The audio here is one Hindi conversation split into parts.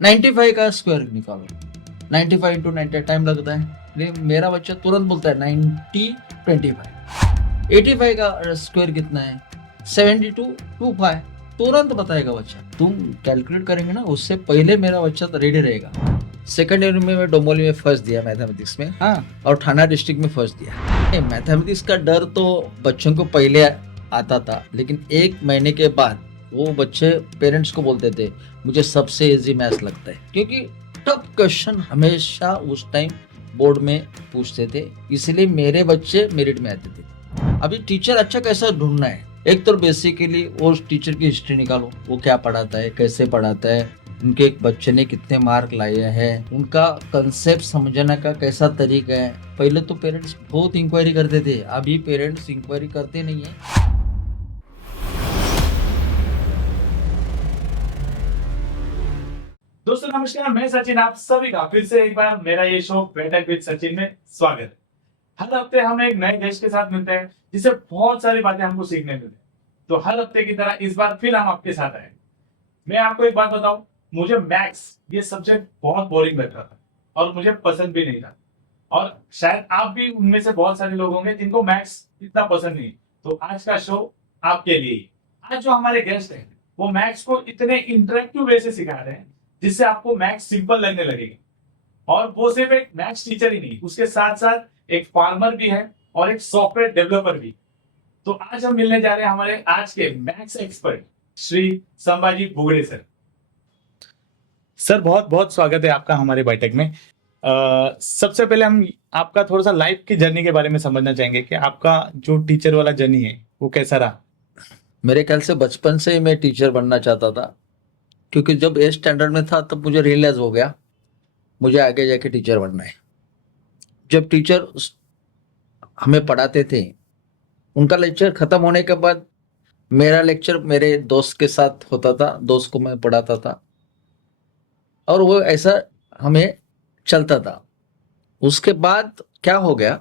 95 का स्क्वायर निकालो, 95 इंटू 90 टाइम लगता है, लेकिन मेरा बच्चा तुरंत बोलता है 90 25। 85 का स्क्वायर कितना है, 72 25, तुरंत बताएगा बच्चा। तुम कैलकुलेट करेंगे ना, उससे पहले मेरा बच्चा तो रेडी रहेगा। सेकेंड ईयर में मैं डोमोली में फर्स्ट दिया मैथमेटिक्स में, हाँ, और थाना डिस्ट्रिक्ट में फर्स्ट दिया। मैथमेटिक्स का डर तो बच्चों को पहले आता था, लेकिन एक महीने के बाद वो बच्चे पेरेंट्स को बोलते थे मुझे सबसे इजी मैथ्स लगता है, क्योंकि टफ क्वेश्चन हमेशा उस टाइम बोर्ड में पूछते थे, इसलिए मेरे बच्चे मेरिट में आते थे। अभी टीचर अच्छा कैसा ढूंढना है, एक तो बेसिकली वो टीचर की हिस्ट्री निकालो, वो क्या पढ़ाता है, कैसे पढ़ाता है, उनके एक बच्चे ने कितने मार्क लाए हैं, उनका कंसेप्ट समझने का कैसा तरीका है। पहले तो पेरेंट्स बहुत इंक्वायरी करते थे, अभी पेरेंट्स इंक्वायरी करते नहीं है। दोस्तों नमस्कार, मैं सचिन, आप सभी का फिर से एक बार मेरा ये शो बैठक विद सचिन में स्वागत है। हर हफ्ते हम एक नए गेस्ट के साथ मिलते हैं, जिससे बहुत सारी बातें हमको सीखने मिलती हैं। तो हर हफ्ते की तरह इस बार फिर हम आपके साथ आए। मैं आपको एक बात बताऊं, मुझे मैथ्स ये सब्जेक्ट बहुत बोरिंग लगता था और मुझे पसंद भी नहीं था, और शायद आप भी उनमें से बहुत सारे लोग होंगे जिनको मैथ्स इतना पसंद नहीं। तो आज का शो आपके लिए ही। आज जो हमारे गेस्ट हैं वो मैथ्स को इतने इंटरेक्टिव वे से सिखा रहे हैं जिससे आपको मैथ्स सिंपल लगने लगेगा। और वो सिर्फ एक मैथ्स टीचर ही नहीं, उसके साथ साथ एक फार्मर भी है और एक सॉफ्टवेयर डेवलपर भी। तो आज हम मिलने जा रहे हैं हमारे आज के maths expert Shri Sambhaji Bugade sir. Sir बहुत बहुत स्वागत है आपका हमारे बैठक में। सबसे पहले हम आपका थोड़ा सा लाइफ की जर्नी के बारे में समझना चाहेंगे कि आपका जो टीचर वाला जर्नी है वो कैसा रहा। मेरे ख्याल से बचपन से ही मैं टीचर बनना चाहता था, क्योंकि जब 8 स्टैंडर्ड में था तब मुझे रियलाइज हो गया मुझे आगे जाके टीचर बनना है। जब टीचर हमें पढ़ाते थे, उनका लेक्चर खत्म होने के बाद मेरा लेक्चर मेरे दोस्त के साथ होता था, दोस्त को मैं पढ़ाता था, और वो ऐसा हमें चलता था। उसके बाद क्या हो गया,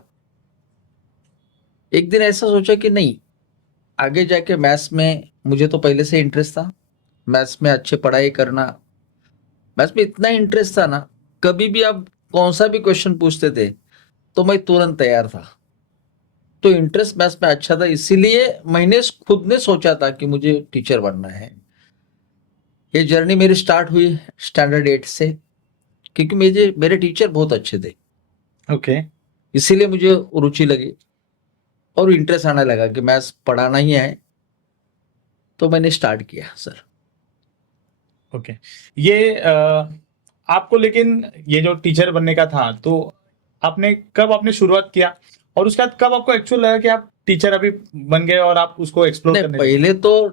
एक दिन ऐसा सोचा कि नहीं, आगे जाके मैथ्स में मुझे तो पहले से इंटरेस्ट था, मैथ्स में अच्छे पढ़ाई करना, मैथ्स में इतना इंटरेस्ट था ना, कभी भी आप कौन सा भी क्वेश्चन पूछते थे तो मैं तुरंत तैयार था। तो इंटरेस्ट मैथ्स में अच्छा था, इसीलिए मैंने खुद ने सोचा था कि मुझे टीचर बनना है। ये जर्नी मेरी स्टार्ट हुई स्टैंडर्ड 8 से, क्योंकि मेरे टीचर बहुत अच्छे थे, ओके। इसीलिए मुझे रुचि लगी और इंटरेस्ट आने लगा कि मैथ्स पढ़ाना ही है, तो मैंने स्टार्ट किया सर। ओके। ये आपको लेकिन ये जो टीचर बनने का था तो आपने शुरुआत किया, और उसके बाद कब आपको एक्चुअल लगा कि आप टीचर अभी बन गए और आप उसको एक्सप्लोर नहीं, करने लगे। पहले तो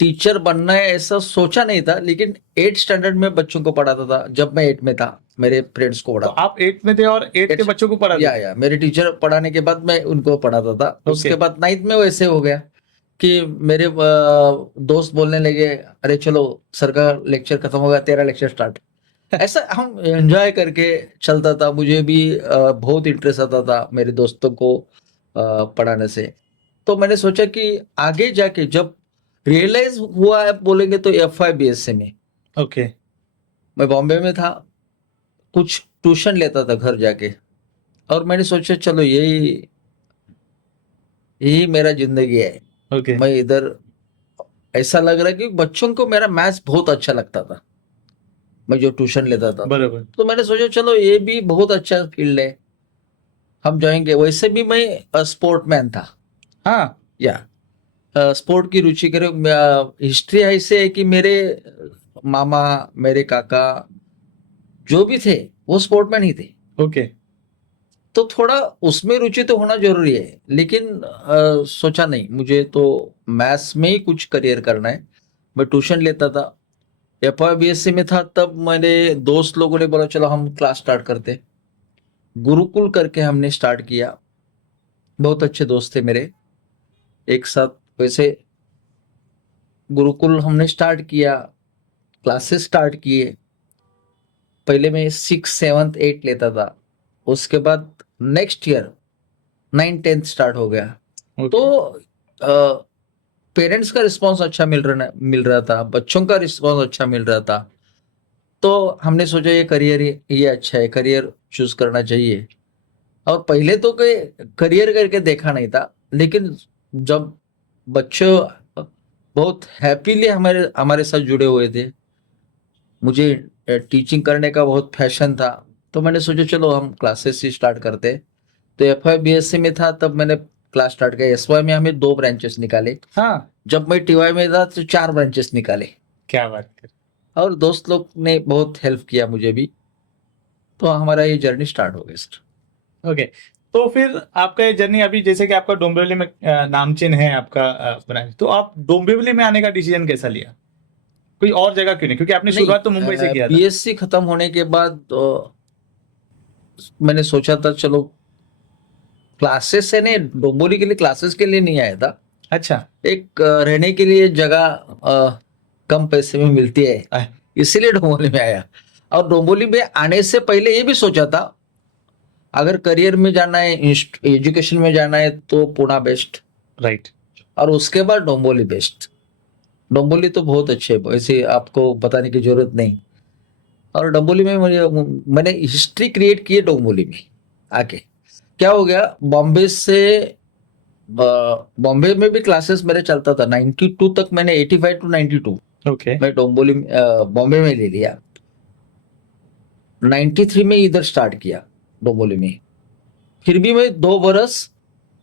टीचर बनना है ऐसा सोचा नहीं था, लेकिन 8 स्टैंडर्ड में बच्चों को पढ़ाता था। जब मैं 8 में था मेरे फ्रेंड्स को तो पढ़ाता। आप 8 में थे और 8 के बच्चों को पढ़ाते थे। या मेरे टीचर पढ़ाने के बाद मैं उनको पढ़ाता था। ओके। उसके बाद 9th में वैसे हो गया कि मेरे दोस्त बोलने लगे अरे चलो सर का लेक्चर खत्म होगा, तेरा लेक्चर स्टार्ट। ऐसा हम एंजॉय करके चलता था। मुझे भी बहुत इंटरेस्ट आता था मेरे दोस्तों को पढ़ाने से। तो मैंने सोचा कि आगे जाके जब रियलाइज हुआ है बोलेंगे तो FIBSC में। ओके। मैं बॉम्बे में था, कुछ ट्यूशन लेता था घर जाके, और मैंने सोचा चलो यही यही मेरा जिंदगी है। ओके। मैं इधर ऐसा लग रहा है कि बच्चों को मेरा मैथ्स बहुत अच्छा लगता था, मैं जो ट्यूशन लेता था। बराबर। तो मैंने सोचा चलो ये भी बहुत अच्छा फील्ड है, हम जाएंगे। वैसे भी मैं स्पोर्टमैन था। हाँ। या स्पोर्ट की रुचि करे, हिस्ट्री ऐसे है कि मेरे मामा, मेरे काका जो भी थे वो स्पोर्टमैन ही थे। ओके। तो थोड़ा उसमें रुचि तो होना जरूरी है, लेकिन सोचा नहीं मुझे तो मैथ्स में ही कुछ करियर करना है। मैं ट्यूशन लेता था, FIBSC में था, तब मेरे दोस्त लोगों ने बोला चलो हम क्लास स्टार्ट करते। गुरुकुल करके हमने स्टार्ट किया। बहुत अच्छे दोस्त थे मेरे, एक साथ वैसे गुरुकुल हमने स्टार्ट किया, क्लासेस स्टार्ट किए। पहले मैं 6, 7, 8 लेता था, उसके बाद नेक्स्ट ईयर 9, 10 स्टार्ट हो गया। तो पेरेंट्स का रिस्पांस अच्छा मिल रहा था, बच्चों का रिस्पांस अच्छा मिल रहा था। तो हमने सोचा ये करियर ये अच्छा है, करियर चूज करना चाहिए। और पहले तो कोई करियर करके देखा नहीं था, लेकिन जब बच्चे बहुत हैप्पीली हमारे हमारे साथ जुड़े हुए थे, मुझे टीचिंग करने का बहुत पैशन था, तो मैंने सोचा चलो हम क्लासेस ही स्टार्ट करते हैं। तो एफ बीएससी में था तब मैंने क्लास स्टार्ट किया। एसवाई में हमें 2 ब्रांचेस निकाले, हाँ, जब मैं टीवाई में था तो 4 ब्रांचेस निकाले। क्या बात कर। और दोस्त लोग ने बहुत हेल्प किया मुझे भी, तो हमारा ये जर्नी स्टार्ट हो गई सर। ओके, तो फिर आपका ये जर्नी अभी जैसे कि आपका डोंबिवली में नामचीन है आपका ब्रांच, तो आप डोंबिवली में आने का डिसीजन कैसा लिया? कोई और जगह क्यों नहीं? क्योंकि आपने शुरुआत तो मुंबई से किया था। बीएससी खत्म होने के बाद मैंने सोचा था चलो क्लासेस से नहीं, डोंबिवली के लिए क्लासेस के लिए नहीं आया था। अच्छा। एक रहने के लिए जगह कम पैसे में मिलती है, आह, इसीलिए डोंबिवली में आया। और डोंबिवली में आने से पहले ये भी सोचा था अगर करियर में जाना है, एजुकेशन में जाना है तो पुणे बेस्ट, राइट। और उसके बाद डोंबिवली बेस्ट। डोंबिवली तो बहुत अच्छे है, वैसे आपको बताने की जरूरत नहीं। और डोंबिवली में मैंने हिस्ट्री क्रिएट की है डोंबिवली में आके। क्या हो गया, बॉम्बे से बॉम्बे में भी क्लासेस मेरे चलता था 92 तक, मैंने 85 टू 92 ओके। मैं डोंबिवली बॉम्बे में ले लिया। 93 में इधर स्टार्ट किया डोंबिवली में। फिर भी मैं 2 बरस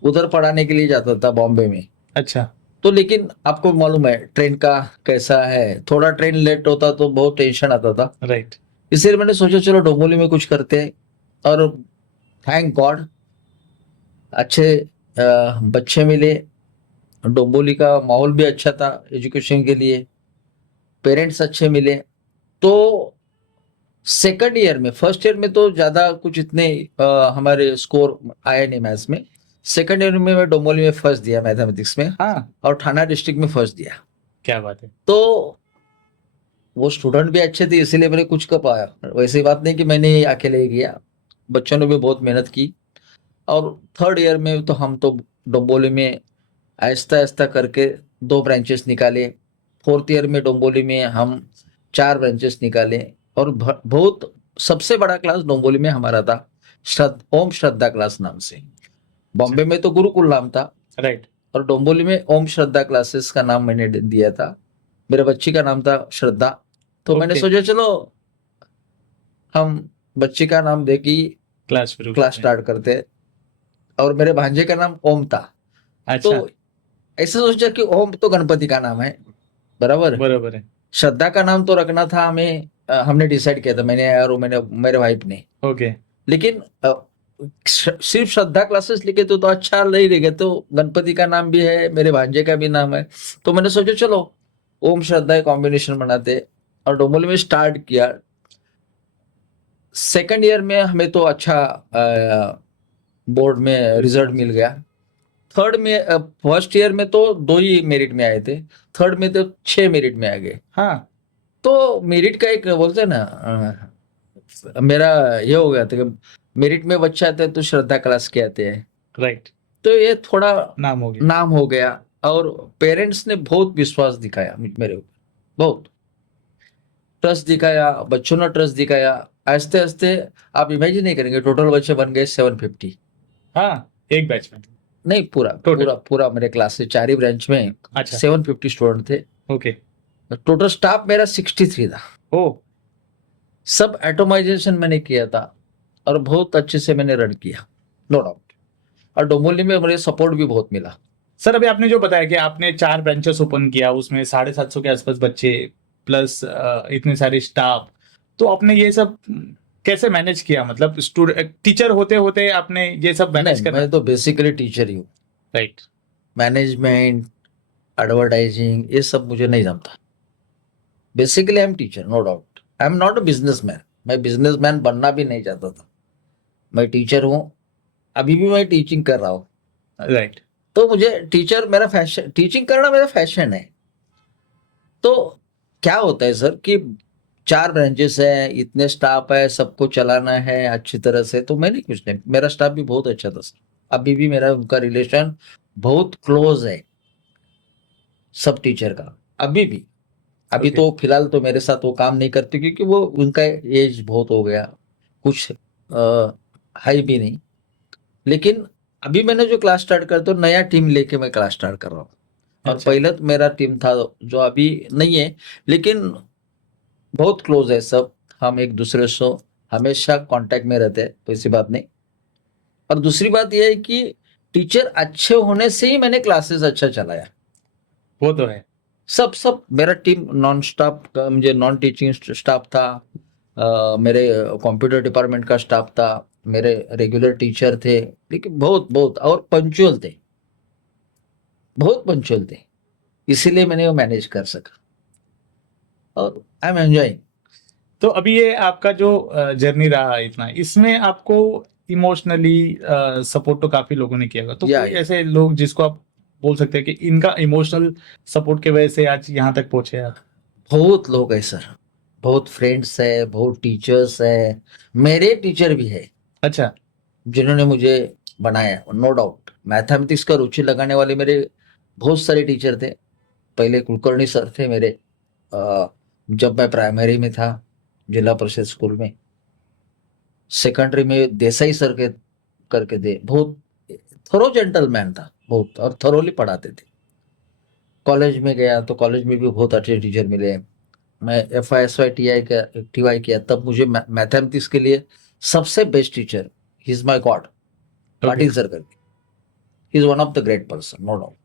उधर पढ़ाने के लिए जाता था बॉम्बे में। अच्छा। तो लेकिन आपको मालूम है ट्रेन का कैसा है, थोड़ा ट्रेन लेट होता तो बहुत टेंशन आता था। राइट। इसलिए मैंने सोचा चलो डोंबिवली में कुछ करते हैं। और थैंक गॉड अच्छे बच्चे मिले। डोंबिवली का माहौल भी अच्छा था एजुकेशन के लिए, पेरेंट्स अच्छे मिले। तो सेकंड ईयर में, फर्स्ट ईयर में तो ज्यादा कुछ इतने हमारे स्कोर आए नहीं मैथ्स में। सेकंड ईयर में मैं डोंबिवली में फर्स्ट दिया मैथमेटिक्स में, हाँ, और ठाणा डिस्ट्रिक्ट में फर्स्ट दिया। क्या बात है। तो वो स्टूडेंट भी अच्छे थे इसलिए मैंने कुछ कर पाया, वैसी बात नहीं कि मैंने ही अकेले ही किया, बच्चों ने भी बहुत मेहनत की। और थर्ड ईयर में तो हम तो डोंबिवली में आहिस्ता आहिस्ता करके 2 ब्रांचेस निकाले। फोर्थ ईयर में डोंबिवली में हम 4 ब्रांचेस निकाले। और बहुत सबसे बड़ा क्लास डोंबिवली में हमारा था, ओम श्रद्धा क्लास नाम से। बॉम्बे में तो गुरुकुल नाम था, राइट। और डोंबिवली में ओम श्रद्धा क्लासेस का नाम मैंने दिया था। मेरे बच्ची का नाम था श्रद्धा, तो मैंने Okay. सोचा चलो हम बच्ची का नाम दे के क्लास शुरू क्लास करते हैं। स्टार्ट करते हैं। और मेरे भांजे का नाम ओम था, अच्छा, तो ऐसे सोचा कि ओम तो गणपति का नाम है, बराबर। बरोबर है। श्रद्धा का नाम तो रखना था हमें, हमने डिसाइड किया था, मैंने और मैंने मेरे वाइफ ने। ओके। लेकिन सिर्फ श्रद्धा क्लासेस लिखे तो अच्छा नहीं लगे, तो गणपति का नाम भी है, मेरे भांजे का भी नाम है। तो मैंने सोचा चलो ओम श्रद्धा कॉम्बिनेशन बनाते, और डोंबिवली में स्टार्ट किया। सेकंड ईयर में हमें तो अच्छा बोर्ड में रिजल्ट मिल गया। थर्ड में फर्स्ट ईयर में तो 2 ही मेरिट में आए थे, थर्ड में तो 6 मेरिट में आ गए। हाँ, तो मेरिट का एक बोलते हैं ना, मेरा ये हो गया था कि मेरिट में बच्चा आता है तो श्रद्धा क्लास के आते हैं, राइट। तो ये थोड़ा नाम हो गया। नाम हो गया। और पेरेंट्स ने बहुत विश्वास दिखाया मेरे ऊपर, बहुत ट्रस्ट दिखाया, बच्चों ने ट्रस्ट दिखाया। आहिस्ते आहिस्ते आप इमेजिन नहीं करेंगे, टोटल बच्चे बन गए 750। हाँ, एक बैच में। नहीं, पूरा Total? पूरा पूरा मेरे क्लास से 4 ही ब्रांच में अच्छा। 750 स्टूडेंट थे। ओके। टोटल स्टाफ मेरा 63 था। ओ, सब एटोमाइजेशन मैंने किया था, और बहुत अच्छे से मैंने रन किया, नो डाउट। और डोंबिवली में मुझे सपोर्ट भी बहुत मिला। सर अभी आपने जो बताया कि आपने 4 ब्रांचेस ओपन किया, उसमें 750 के आसपास बच्चे प्लस इतने सारे स्टाफ, तो आपने ये सब कैसे मैनेज किया? मतलब स्टूडेंट टीचर होते होते आपने ये सब मैनेज नहीं, करना? मैं तो बेसिकली टीचर ही हूँ। राइट। मैनेजमेंट, एडवर्टाइजिंग, ये सब मुझे नहीं जमता। Basically I am teacher, no doubt. I am not a businessman, मैं बिजनेसमैन बनना भी नहीं चाहता था। मैं टीचर हूँ, अभी भी मैं टीचिंग कर रहा हूँ। राइट। तो मुझे टीचर मेरा फैशन, टीचिंग करना मेरा फैशन है। तो क्या होता है सर कि 4 ब्रांचेस है, इतने स्टाफ है, सबको चलाना है अच्छी तरह से, तो मैंने कुछ नहीं, मेरा स्टाफ भी बहुत अच्छा था सर। अभी भी मेरा उनका रिलेशन बहुत क्लोज है सब टीचर का, अभी भी। अभी Okay. तो फिलहाल तो मेरे साथ वो काम नहीं करती क्योंकि वो उनका एज बहुत हो गया, कुछ हाई भी नहीं। लेकिन अभी मैंने जो क्लास स्टार्ट कर तो नया टीम लेके मैं क्लास स्टार्ट कर रहा हूँ। और अच्छा। पहले तो मेरा टीम था जो अभी नहीं है, लेकिन बहुत क्लोज है सब। हम एक दूसरे से हमेशा कांटेक्ट में रहते हैं, तो ऐसी बात नहीं। और दूसरी बात यह है कि टीचर अच्छे होने से ही मैंने क्लासेस अच्छा चलाया। वो तो है। सब सब मेरा टीम नॉन स्टाफ का, मुझे नॉन टीचिंग स्टाफ था, मेरे कंप्यूटर डिपार्टमेंट का स्टाफ था, मेरे रेगुलर टीचर थे, लेकिन बहुत बहुत और पंचुअल थे, बहुत पंचुअल थे। इसीलिए मैंने वो मैनेज कर सका और आई एम एंजॉयिंग। तो अभी ये आपका जो जर्नी रहा इतना, इसमें आपको इमोशनली सपोर्ट तो काफी लोगों ने किया होगा, तो या कोई ऐसे लोग जिसको आप बोल सकते हैं कि इनका इमोशनल सपोर्ट की वजह से आज यहाँ तक पहुंचे आप? बहुत लोग हैं सर, बहुत फ्रेंड्स है, बहुत टीचर्स है, मेरे टीचर भी है अच्छा। जिन्होंने मुझे बनाया, नो डाउट। मैथमेटिक्स का रुचि लगाने वाले मेरे बहुत सारे टीचर थे। पहले कुलकर्णी सर थे मेरे, जब मैं प्राइमरी में था जिला परिषद स्कूल में। सेकेंडरी में देसाई सर के करके थे, बहुत थोरो जेंटलमैन था बहुत, और थोरोली पढ़ाते थे। कॉलेज में गया तो कॉलेज में भी बहुत अच्छे टीचर मिले। मैं FISY TI किया, तब मुझे मैथमेटिक्स के लिए सबसे best teacher, he is my god, Patil sir करके। He is one of the great person, no doubt.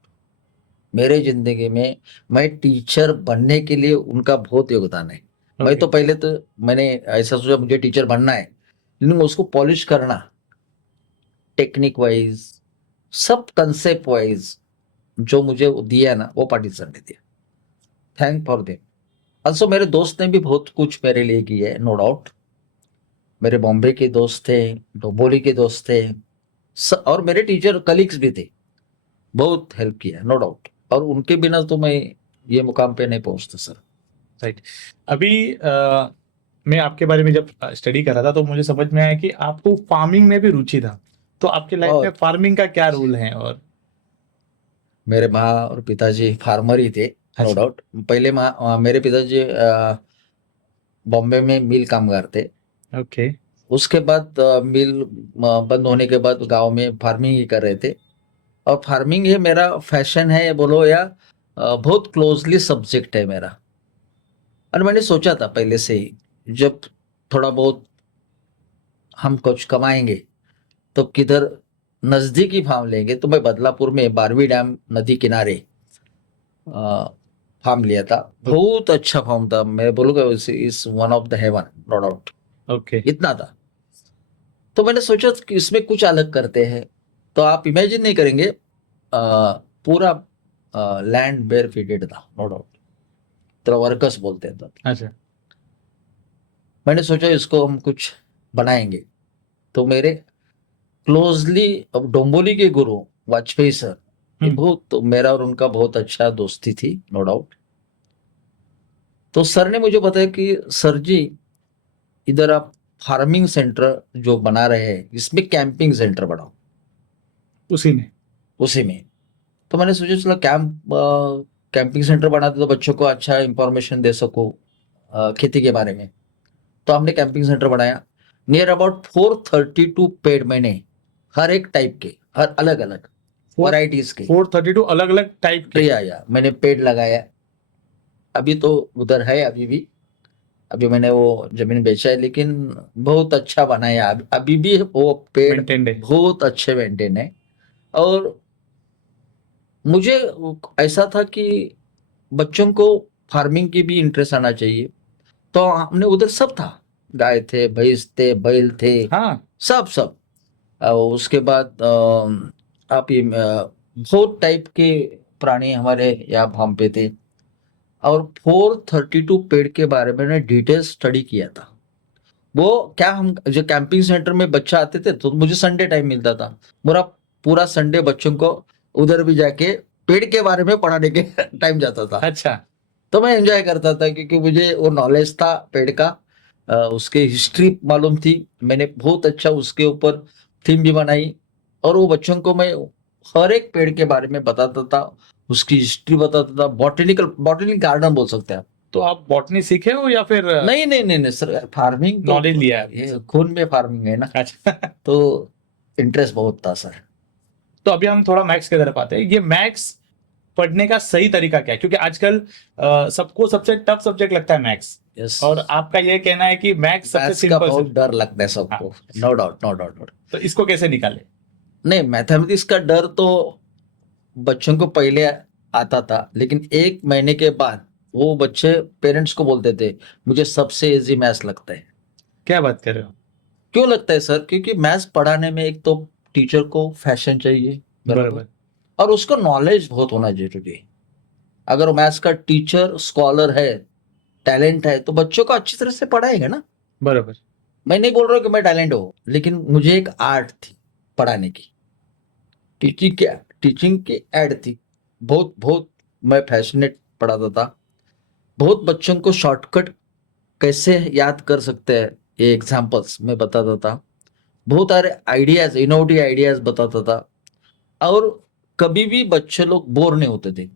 मेरे जिंदगी में मैं टीचर बनने के लिए उनका बहुत योगदान है। मैं तो पहले तो मैंने ऐसा सोचा मुझे टीचर बनना है, लेकिन उसको पॉलिश करना, टेक्निक वाइज, सब कंसेप्ट वाइज जो मुझे दिया ना, वो पाटिल सर ने दिया। Thank for them. ऑल्सो मेरे दोस्त ने भी बहुत कुछ मेरे लिए किया है, नो डाउट। मेरे बॉम्बे के दोस्त थे, डोंबोली के दोस्त थे, और मेरे टीचर कलीग्स भी थे, बहुत हेल्प किया, नो डाउट। और उनके बिना तो मैं ये मुकाम पे नहीं पहुंचता सर। राइट। अभी मैं आपके बारे में जब स्टडी कर रहा था तो मुझे समझ में आया कि आपको फार्मिंग में भी रुचि था, तो आपके लाइफ में बहुत। फार्मिंग का क्या रोल है? और मेरे माँ और पिताजी फार्मर ही थे, नो अच्छा। डाउट। पहले मेरे पिताजी बॉम्बे में मिल कामगार थे। ओके। उसके बाद मिल बंद होने के बाद गांव में फार्मिंग ही कर रहे थे। और फार्मिंग ही मेरा फैशन है बोलो, या बहुत क्लोजली सब्जेक्ट है मेरा। और मैंने सोचा था पहले से ही, जब थोड़ा बहुत हम कुछ कमाएंगे तो किधर नजदीकी फार्म लेंगे, तो मैं बदलापुर में बारवी डैम नदी किनारे फार्म लिया था। बहुत अच्छा फार्म था, मैं बोलूँगा is one of the heaven, no doubt. Okay. इतना था। तो मैंने सोचा कि इसमें कुछ अलग करते हैं। तो आप इमेजिन नहीं करेंगे, पूरा लैंड बेयर फीडेड था, नो डाउट। तो वर्कर्स बोलते हैं तो। अच्छा। मैंने सोचा इसको हम कुछ बनाएंगे। तो मेरे क्लोजली, अब डोंबोली के गुरु वाजपेयी सर, ये बहुत, तो मेरा और उनका बहुत अच्छा दोस्ती थी, नो डाउट। तो सर ने मुझे बताया कि सर जी, इधर आप फार्मिंग सेंटर जो बना रहे हैं, इसमें कैंपिंग सेंटर बनाओ उसी में। उसी में। तो मैंने सोचा चलो कैंपिंग सेंटर बनाते तो बच्चों को अच्छा इंफॉर्मेशन दे सकूं खेती के बारे में। तो हमने कैंपिंग सेंटर बनाया। नियर अबाउट 432 पेड़ मैंने, हर एक टाइप के, हर अलग अलग वैरायटीज के 432 अलग अलग टाइप के। या मैंने पेड़ लगाया। अभी तो उधर है अभी भी, अभी मैंने वो जमीन बेचा है, लेकिन बहुत अच्छा बनाया। अभी भी वो पेड़ मेंटेन्ड है। बहुत अच्छे मेंटेन है। और मुझे ऐसा था कि बच्चों को फार्मिंग की भी इंटरेस्ट आना चाहिए। तो हमने उधर सब था, गाय थे, भैंस थे, बैल थे, हाँ। सब सब। और उसके बाद आप ये बहुत टाइप के प्राणी हमारे यहाँ फार्म पे थे। और 432 पेड़ के बारे में मैंने डिटेल स्टडी किया था। वो क्या, हम जो कैंपिंग सेंटर में बच्चा आते थे तो मुझे संडे टाइम मिलता था, पूरा पूरा संडे बच्चों को उधर भी जाके पेड़ के बारे में पढ़ाने के टाइम जाता था। अच्छा। तो मैं एंजॉय करता था क्योंकि मुझे वो नॉलेज था पेड़ का, उसके हिस्ट्री मालूम थी। मैंने बहुत अच्छा उसके ऊपर थीम भी बनाई। और वो बच्चों को मैं हर एक पेड़ के बारे में बताता था, उसकी हिस्ट्री बताता था। बॉटनिकल गार्डन बोल सकते हैं आप, तो आप बॉटनी सीखे हो या फिर नहीं नहीं नहीं नहीं सर, फार्मिंग तो नॉलेज लिया है? ये खून में फार्मिंग है ना, अच्छा। तो इंटरेस्ट बहुत था सर। तो अभी हम थोड़ा मैथ्स की तरफ आते हैं। ये मैथ्स पढ़ने का सही तरीका क्या है? क्योंकि आजकल सबको सबसे टफ सब्जेक्ट लगता है मैथ्स, यस, और आपका ये कहना है कि मैथ्स सबसे मैथ्स का सिंपल बहुत है। डर लगता है सबको, no doubt no doubt no doubt. तो इसको कैसे निकाले? नहीं, मैथमेटिक्स का डर तो बच्चों को पहले आता था, लेकिन एक महीने के बाद वो बच्चे पेरेंट्स को बोलते थे मुझे सबसे इजी मैथ्स लगता है। क्या बात कर रहे हो? क्यों लगता है सर? क्योंकि मैथ्स पढ़ाने में एक तो टीचर को फैशन चाहिए, बराबर, बराबर। और उसको नॉलेज बहुत होना जरूरी है। अगर मैथ्स का टीचर स्कॉलर है, टैलेंट है, तो बच्चों को अच्छी तरह से पढ़ाएगा ना। बराबर। मैं नहीं बोल रहा हूँ कि मैं टैलेंट हूँ, लेकिन मुझे एक आर्ट थी पढ़ाने की, टीचिंग की एड थी। बहुत बहुत मैं पैशनेट पढ़ाता था। बहुत बच्चों को शॉर्टकट कैसे याद कर सकते हैं ये एग्जांपल्स मैं बताता था। बहुत सारे आइडियाज, इनोवेटिव आइडियाज बताता था, और कभी भी बच्चे लोग बोर नहीं होते थे।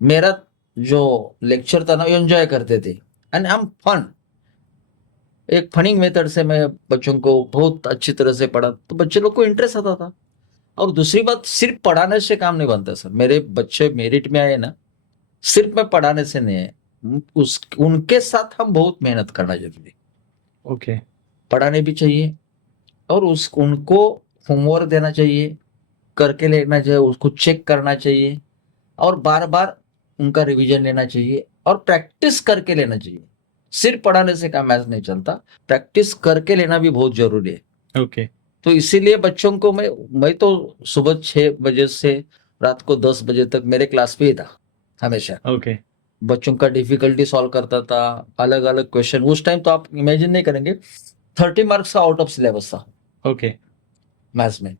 मेरा जो लेक्चर था ना, एंजॉय करते थे, एंड आई एम फन। एक फनिंग मेथड से मैं बच्चों को बहुत अच्छी तरह से पढ़ा, तो बच्चे लोग को इंटरेस्ट आता था। और दूसरी बात, सिर्फ पढ़ाने से काम नहीं बनता सर। मेरे बच्चे मेरिट में आए ना, सिर्फ मैं पढ़ाने से नहीं है, उस उनके साथ हम बहुत मेहनत करना जरूरी है। ओके। पढ़ाने भी चाहिए, और उस उनको होमवर्क देना चाहिए, करके लेना चाहिए, उसको चेक करना चाहिए, और बार बार उनका रिवीजन लेना चाहिए, और प्रैक्टिस करके लेना चाहिए। सिर्फ पढ़ाने से काम ऐसा नहीं चलता, प्रैक्टिस करके लेना भी बहुत जरूरी है। ओके। तो इसीलिए बच्चों को मैं तो सुबह 6 बजे से रात को 10 बजे तक मेरे क्लास पे ही था हमेशा। ओके। बच्चों का डिफिकल्टी सॉल्व करता था, अलग अलग क्वेश्चन। उस टाइम तो आप इमेजिन नहीं करेंगे, 30 मार्क्स का आउट ऑफ सिलेबस था ओके। मैथ्स में,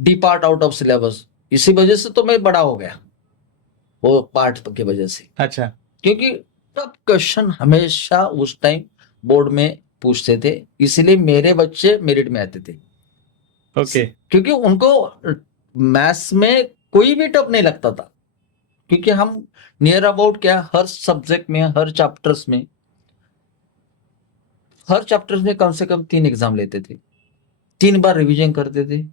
D part out of syllabus. इसी वजह से तो मैं बड़ा हो गया, वो पार्ट की वजह से। अच्छा। क्योंकि टफ क्वेश्चन हमेशा उस टाइम बोर्ड में पूछते थे, इसलिए मेरे बच्चे मेरिट में आते थे। ओके। क्योंकि उनको मैथ्स में कोई भी टफ नहीं लगता था, क्योंकि हम नियर अबाउट क्या, हर सब्जेक्ट में, हर चैप्टर्स में कम से कम 3 एग्जाम लेते थे, 3 बार रिवीजन करते थे।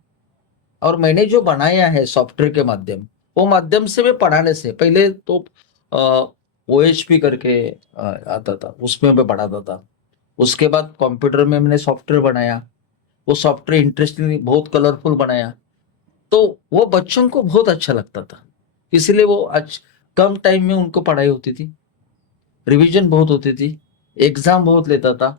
और मैंने जो बनाया है सॉफ्टवेयर के माध्यम, वो माध्यम से मैं पढ़ाने से पहले तो OHP करके आता था, उसमें मैं पढ़ाता था। उसके बाद कंप्यूटर में मैंने सॉफ्टवेयर बनाया, वो सॉफ्टवेयर इंटरेस्टिंग, बहुत कलरफुल बनाया, तो वो बच्चों को बहुत अच्छा लगता था। इसलिए वो आज कम टाइम में उनको पढ़ाई होती थी, रिवीजन बहुत होती थी, एग्जाम बहुत लेता था।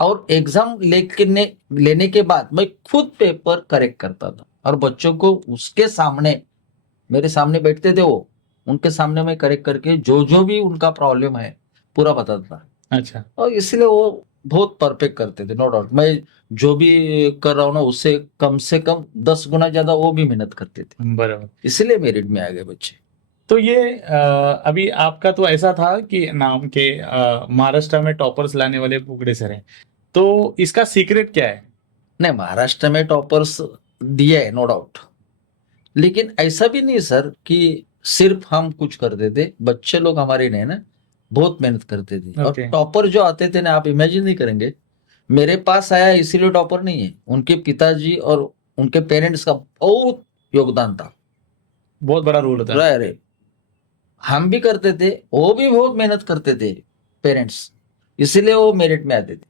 और एग्जाम लेने के बाद मैं खुद पेपर करेक्ट करता था, और बच्चों को उसके सामने, मेरे सामने बैठते थे वो, उनके सामने मैं करेक्ट करके जो जो भी उनका प्रॉब्लम है पूरा बताता था। अच्छा। और इसलिए वो बहुत परफेक्ट करते थे, नो डाउट। मैं जो भी कर रहा हूँ ना, उससे कम से कम 10 गुना ज्यादा वो भी मेहनत करते थे, बराबर। इसलिए मेरिट में आ गए बच्चे। तो ये अभी आपका तो ऐसा था कि नाम के महाराष्ट्र में टॉपर्स लाने वाले पुगड़े सर हैं, तो इसका सीक्रेट क्या है? नहीं, महाराष्ट्र में टॉपर्स दिया है, नो डाउट, लेकिन ऐसा भी नहीं सर कि सिर्फ हम कुछ करते थे। बच्चे लोग हमारे नहीं ना, बहुत मेहनत करते थे। और Okay. टॉपर जो आते थे ना, आप इमेजिन नहीं करेंगे, मेरे पास आया इसीलिए टॉपर नहीं है, उनके पिताजी और उनके पेरेंट्स का बहुत योगदान था। बहुत बड़ा रोल होता है। अरे, हम भी करते थे, वो भी बहुत मेहनत करते थे पेरेंट्स, इसीलिए वो मेरिट में आते थे।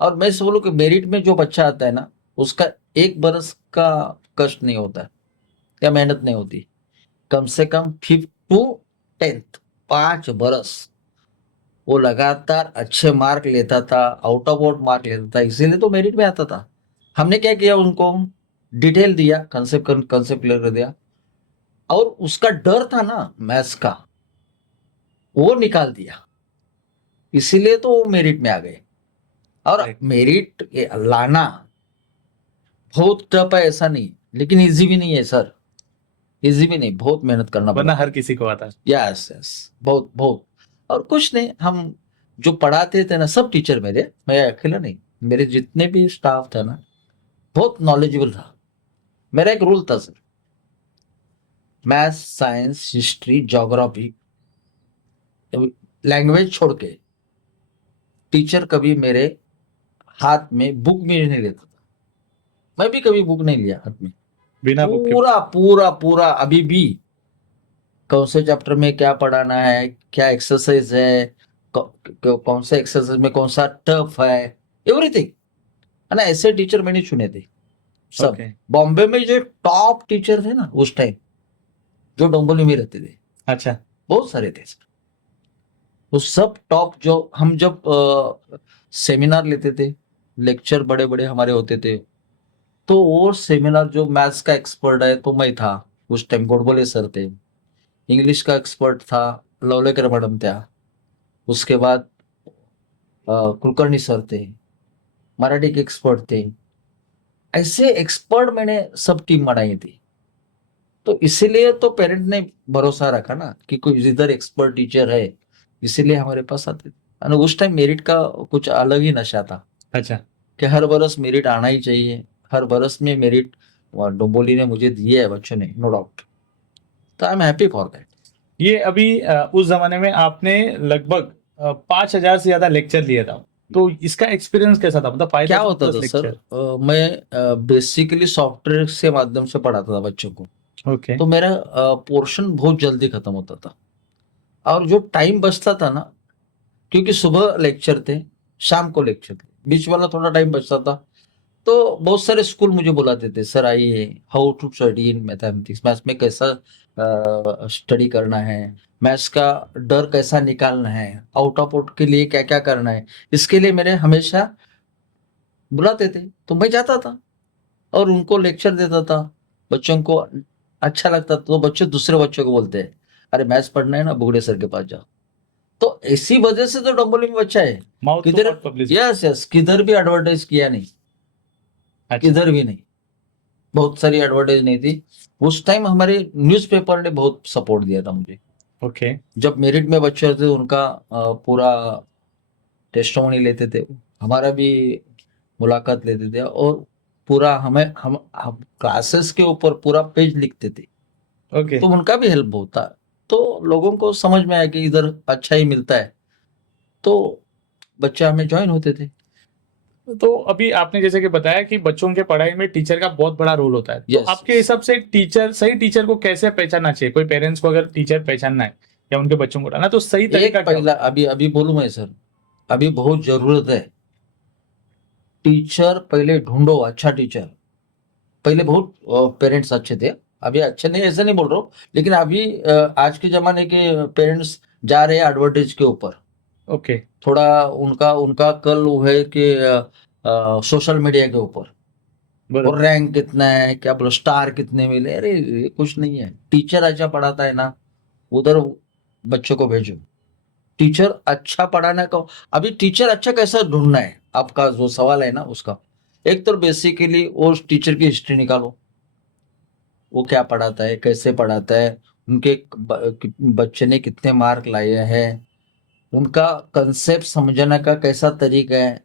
और मैं बोलूं कि मेरिट में जो बच्चा आता है ना, उसका 1 बरस का कष्ट नहीं होता या मेहनत नहीं होती, कम से कम 5th to 10th 5 बरस वो लगातार अच्छे मार्क लेता था, आउट ऑफ आउट मार्क लेता था, इसीलिए तो मेरिट में आता था। हमने क्या किया, उनको डिटेल दिया, कंसेप्ट क्लियर कर दिया, और उसका डर था ना मैथ्स का, वो निकाल दिया, इसीलिए तो वो मेरिट में आ गए। और Right. मेरिट लाना बहुत टफ है ऐसा नहीं, लेकिन इजी भी नहीं है सर, इजी भी नहीं, बहुत मेहनत करना वरना पड़ता हर किसी को आता है। है। यस यस, बहुत बहुत। और कुछ नहीं, हम जो पढ़ाते थे ना, सब टीचर मेरे, मैं अकेला नहीं, मेरे जितने भी स्टाफ था ना, बहुत नॉलेजेबल था। मेरा एक रूल था sir, maths, science, history, geography, language छोड़ के टीचर कभी मेरे हाथ में बुक भी नहीं लेता था। मैं भी कभी बुक नहीं लिया हाथ में। बिना बुक के पूरा पूरा पूरा अभी भी कौन से चैप्टर में क्या पढ़ाना है, क्या एक्सरसाइज है, कौन सा एक्सरसाइज में कौन सा टफ है, एवरीथिंग है ना। ऐसे टीचर मैंने चुने थे सब। ओके बॉम्बे में जो टॉप टीचर थे ना उस टाइम, जो डोंबिवली में रहते थे, अच्छा बहुत सारे थे सर। वो सब टॉप, जो हम जब सेमिनार लेते थे, लेक्चर बड़े बड़े हमारे होते थे, तो वो सेमिनार जो मैथ्स का एक्सपर्ट है तो मैं था उस टाइम, गोडबोले सर थे। इंग्लिश का एक्सपर्ट था लवलेकर मैडम था। उसके बाद कुलकर्णी सर थे। मराठी के एक्सपर्ट थे। ऐसे एक्सपर्ट मैंने सब टीम बनाई थी। तो इसीलिए तो पेरेंट ने भरोसा रखा ना कि कोई इधर एक्सपर्ट टीचर है, इसीलिए हमारे पास आते थे। और उस टाइम मेरिट का कुछ अलग ही नशा था अच्छा कि हर बरस मेरिट आना ही चाहिए। हर बरस में मेरिट डोंबोली ने मुझे दिए है बच्चों ने, नो डाउट। तो I am happy for that. ये अभी उस जमाने में आपने लगभग 5,000 से ज्यादा लेक्चर लिया था, तो इसका एक्सपीरियंस कैसा था? मतलब क्या 5,000 होता प्लस था सर, लेक्चर। मैं बेसिकली सॉफ्टवेयर से माध्यम से पढ़ाता था बच्चों को। ओके तो मेरा पोर्शन बहुत जल्दी खत्म होता था। और जो टाइम बचता था ना, क्योंकि सुबह लेक्चर थे, शाम को लेक्चर थे, बीच वाला थोड़ा टाइम बचता था। तो बहुत सारे स्कूल मुझे बुलाते थे, सर आइए, how to study in mathematics, maths में कैसा स्टडी करना है, मैथ्स का डर कैसा निकालना है, आउट ऑफ आउट के लिए क्या क्या करना है, इसके लिए मेरे हमेशा बुलाते थे। तो मैं जाता था और उनको लेक्चर देता था। बच्चों को अच्छा लगता था, तो बच्चे दूसरे बच्चों को बोलते हैं, अरे मैथ्स पढ़ना है ना, बुगड़े सर के पास जाओ। तो इसी वजह से तो डोंबिवली में बच्चा है। माउथ टू किधर, माउथ पब्लिसिटी। यस यस, किधर भी एडवर्टाइज किया नहीं, अच्छा किधर भी नहीं। बहुत सारी एडवर्टाइज नहीं थी। उस टाइम हमारे न्यूज़पेपर ने बहुत सपोर्ट दिया था मुझे। ओके जब मेरिट में बच्चे होते थे उनका पूरा टेस्टिमोनी लेते थे, हमारा भी मुलाकात लेते थे, और पूरा हम क्लासेस के ऊपर पूरा पेज लिखते थे। ओके तो उनका भी हेल्प होता। तो लोगों को समझ में आया कि इधर अच्छा ही मिलता है, तो बच्चे हमें ज्वाइन होते थे। तो अभी आपने जैसे कि बताया कि बच्चों के पढ़ाई में टीचर का बहुत बड़ा रोल होता है, तो यस आपके हिसाब से टीचर, सही टीचर को कैसे पहचानना चाहिए? कोई पेरेंट्स को अगर टीचर पहचानना है या उनके बच्चों को पढ़ाना, तो सही एक तरीका क्या पहला, होता है? अभी अभी बोलूं मैं सर, अभी बहुत जरूरत है। टीचर पहले ढूंढो, अच्छा टीचर। पहले बहुत पेरेंट्स अच्छे थे, अभी अच्छे नहीं, ऐसे नहीं बोल रहा हूँ, लेकिन अभी आज के जमाने के पेरेंट्स जा रहे हैं एडवर्टाइज के ऊपर। ओके थोड़ा उनका उनका कल वो है कि सोशल मीडिया के ऊपर, और बरोबर रैंक कितना है, क्या बोलो, स्टार कितने मिले, अरे ये कुछ नहीं है। टीचर अच्छा पढ़ाता है ना, उधर बच्चों को भेजो। टीचर अच्छा पढ़ाने का, अभी टीचर अच्छा कैसा ढूंढना है, आपका जो सवाल है ना उसका, एक तो बेसिकली वो टीचर की हिस्ट्री निकालो। वो क्या पढ़ाता है, कैसे पढ़ाता है, उनके बच्चे ने कितने मार्क लाए हैं, उनका कंसेप्ट समझने का कैसा तरीका है।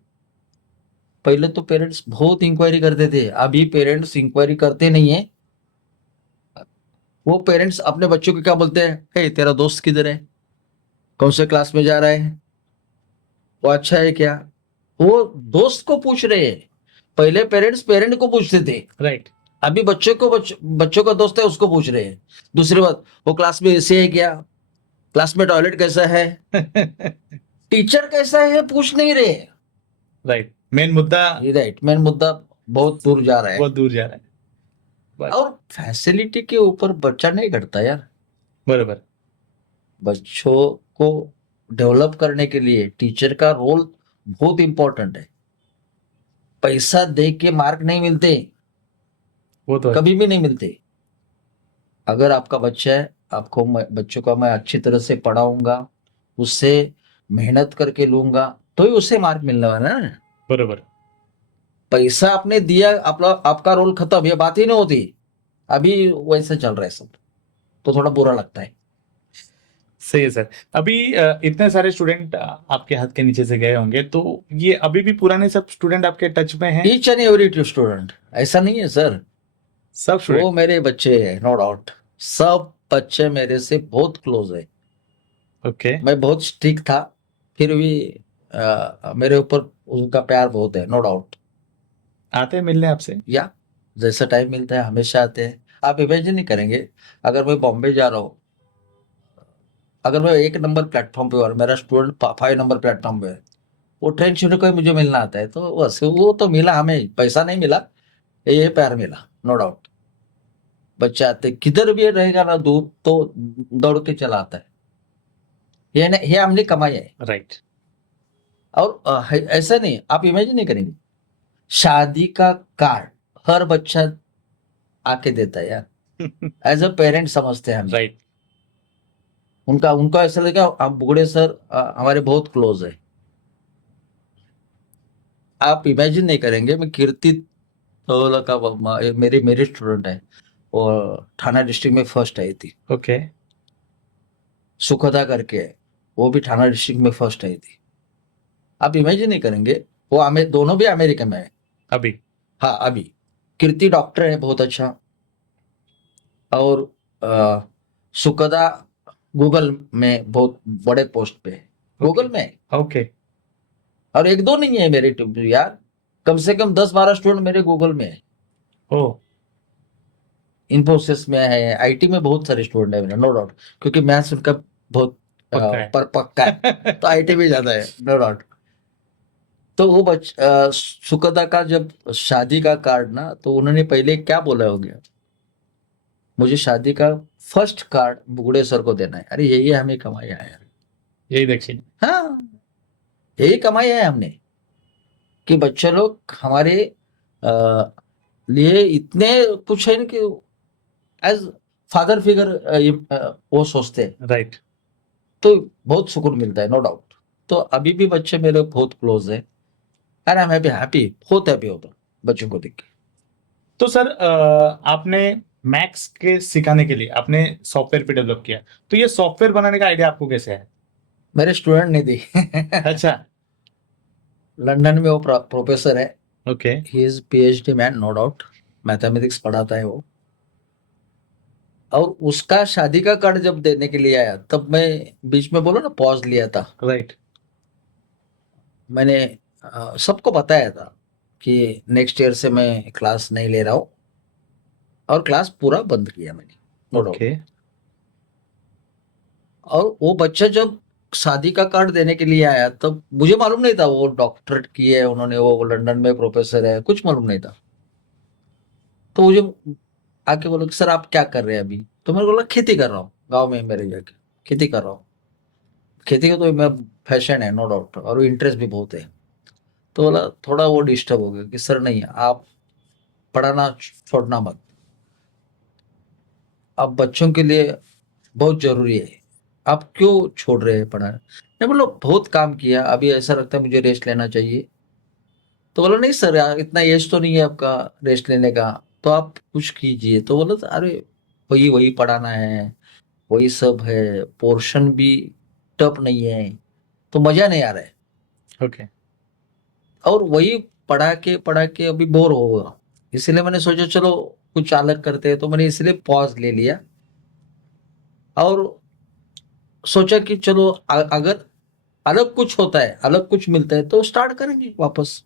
पहले तो पेरेंट्स बहुत इंक्वायरी करते थे, अभी पेरेंट्स इंक्वायरी करते नहीं है। वो पेरेंट्स अपने बच्चों को क्या बोलते हैं, हे तेरा दोस्त किधर है, कौन से क्लास में जा रहा है, वो अच्छा है क्या, वो दोस्त को पूछ रहे हैं। पहले पेरेंट्स पेरेंट को पूछते थे, राइट अभी बच्चों का दोस्त है उसको पूछ रहे हैं। दूसरी बात, वो क्लास में ऐसे है क्या, क्लास में टॉयलेट कैसा है, टीचर कैसा है पूछ नहीं रहे। राइट मेन मुद्दा राइट, मेन मुद्दा बहुत दूर जा रहा है। बहुत दूर जा रहा है। बस और फैसिलिटी के ऊपर बच्चा नहीं घटता यार। बरोबर बच्चों को डेवलप करने के लिए टीचर का रोल बहुत इंपॉर्टेंट है। पैसा दे के मार्क नहीं मिलते, वो तो है। कभी भी नहीं मिलते। अगर आपका बच्चा है, बच्चों को मैं अच्छी तरह से पढ़ाऊंगा, उससे मेहनत करके लूंगा, तो ही उससे मार्क मिलने वाला है ना। बरोबर पैसा आपने दिया, आपका रोल खत्म, ये बात ही नहीं होती। अभी वैसे चल रहा है सब, तो थोड़ा बुरा लगता है। सही है सर। अभी इतने सारे स्टूडेंट आपके हाथ के नीचे से गए होंगे, तो ये अभी भी पुराने सब स्टूडेंट आपके टच में हैं? ईच एंड एवरी स्टूडेंट, ऐसा नहीं है सर। सब वो स्टूडेंट मेरे बच्चे हैं, नो डाउट। सब बच्चे मेरे से बहुत क्लोज है। ओके। मैं बहुत स्ट्रिक्ट था, फिर भी मेरे ऊपर उनका प्यार बहुत है, नो डाउट। आते हैं मिलने आपसे? या जैसा टाइम मिलता है हमेशा आते हैं। आप इमेजिन नहीं करेंगे, अगर मैं बॉम्बे जा रहा हूँ, अगर मैं 1 नंबर प्लेटफ़ॉर्म पे और मेरा स्टूडेंट 5 नंबर प्लेटफ़ॉर्म पे है, वो ट्रेन छूने को ही मुझे मिलना आता है, तो बस वो तो मिला हमें, पैसा नहीं मिला, ये प्यार मिला, नो डाउट। बच्चे आते किधर भी रहेगा ना दूर, तो दौड़ के चला आता है। ये हमने कमाई है। राइट। और ऐसा नहीं, आप इमेजिन नहीं करेंगे, शादी का कार्ड हर बच्चा आके देता है यार, एज अ पेरेंट समझते हैं हमें। राइट। उनका उनका ऐसा लगा आप बुगड़े सर हमारे बहुत क्लोज है। आप इमेजिन नहीं करेंगे, मैं कीर्ति तोला का मेरी मेरी स्टूडेंट है, और थाना डिस्ट्रिक्ट में फर्स्ट आई थी। ओके। सुखदा करके है, वो भी थाना डिस्ट्रिक्ट में फर्स्ट आई थी। आप इमेजिन नहीं करेंगे, वो दोनों भी अमेरिका में है। अभी? हाँ अभी। कीर्ति डॉक्टर है बहुत अच्छा, और सुखदा गूगल में बहुत बड़े पोस्ट पे है, गूगल में। ओके। और एक दो नहीं है मेरे यार, कम से कम 10-12 स्टूडेंट मेरे गूगल में है, ओ। इन्फोसिस में है, आईटी में बहुत सारे स्टूडेंट है मेरे, नो डाउट, क्योंकि मैथ्स उनका बहुत पक्का है। पर पक्का है, तो आईटी में ज्यादा है, नो डाउट। तो वो सुखदा का जब शादी का कार्ड ना, तो उन्होंने पहले क्या बोला हो गया, मुझे शादी का फर्स्ट कार्ड बुगड़े सर को देना है। अरे यही हमें कमाया है यार। यही दक्षिण। हाँ, यही कमाई है हमने, कि बच्चे लोग हमारे लिए इतने कुछ है ना, कि एज फादर फिगर वो सोचते हैं, राइट। तो बहुत सुकून मिलता है, नो डाउट। तो अभी भी बच्चे मेरे बहुत क्लोज है, एंड आई एम हैप्पी, बहुत हैप्पी होता हूँ बच्चों को देख के। तो सर आपने मैक्स के सिखाने के लिए आपने सॉफ्टवेयर भी डेवलप किया, तो ये सॉफ्टवेयर बनाने का आइडिया आपको कैसे है? मेरे स्टूडेंट ने दी। अच्छा। लंदन में वो प्रोफेसर है, okay. He is PhD man, no doubt, mathematics पढ़ाता है वो। और उसका शादी का कार्ड जब देने के लिए आया, तब मैं बीच में बोलो ना पॉज लिया था। राइट। मैंने सबको बताया था कि नेक्स्ट ईयर से मैं क्लास नहीं ले रहा हूँ, और क्लास पूरा बंद किया मैंने, नो डाउट। ओके। और वो बच्चा जब शादी का कार्ड देने के लिए आया, तब मुझे मालूम नहीं था वो डॉक्टरेट की है उन्होंने, वो लंदन में प्रोफेसर है, कुछ मालूम नहीं था। तो मुझे आके बोला कि सर आप क्या कर रहे हैं अभी, तो मैंने बोला खेती कर रहा हूँ, गाँव में मेरे जाके खेती कर रहा हूँ। खेती का तो मैं फैशन है, नो डाउट, और इंटरेस्ट भी बहुत है। तो बोला, थोड़ा वो डिस्टर्ब हो गया कि सर नहीं, आप पढ़ाना छोड़ना मत, आप बच्चों के लिए बहुत जरूरी है, आप क्यों छोड़ रहे हैं पढ़ाना। मैं बोला बहुत काम किया, अभी ऐसा लगता है मुझे रेस्ट लेना चाहिए। तो बोला नहीं सर यार, इतना एज तो नहीं है आपका रेस्ट लेने का, तो आप कुछ कीजिए। तो बोला अरे वही वही पढ़ाना है, वही सब है, पोर्शन भी टफ नहीं है, तो मजा नहीं आ रहा है। ओके। और वही पढ़ा के अभी बोर हो गया, इसलिए मैंने सोचा चलो कुछ अलग करते हैं, तो मैंने इसलिए पॉज ले लिया, और सोचा कि चलो अगर अलग कुछ होता है, अलग कुछ मिलता है, तो स्टार्ट करेंगे वापस।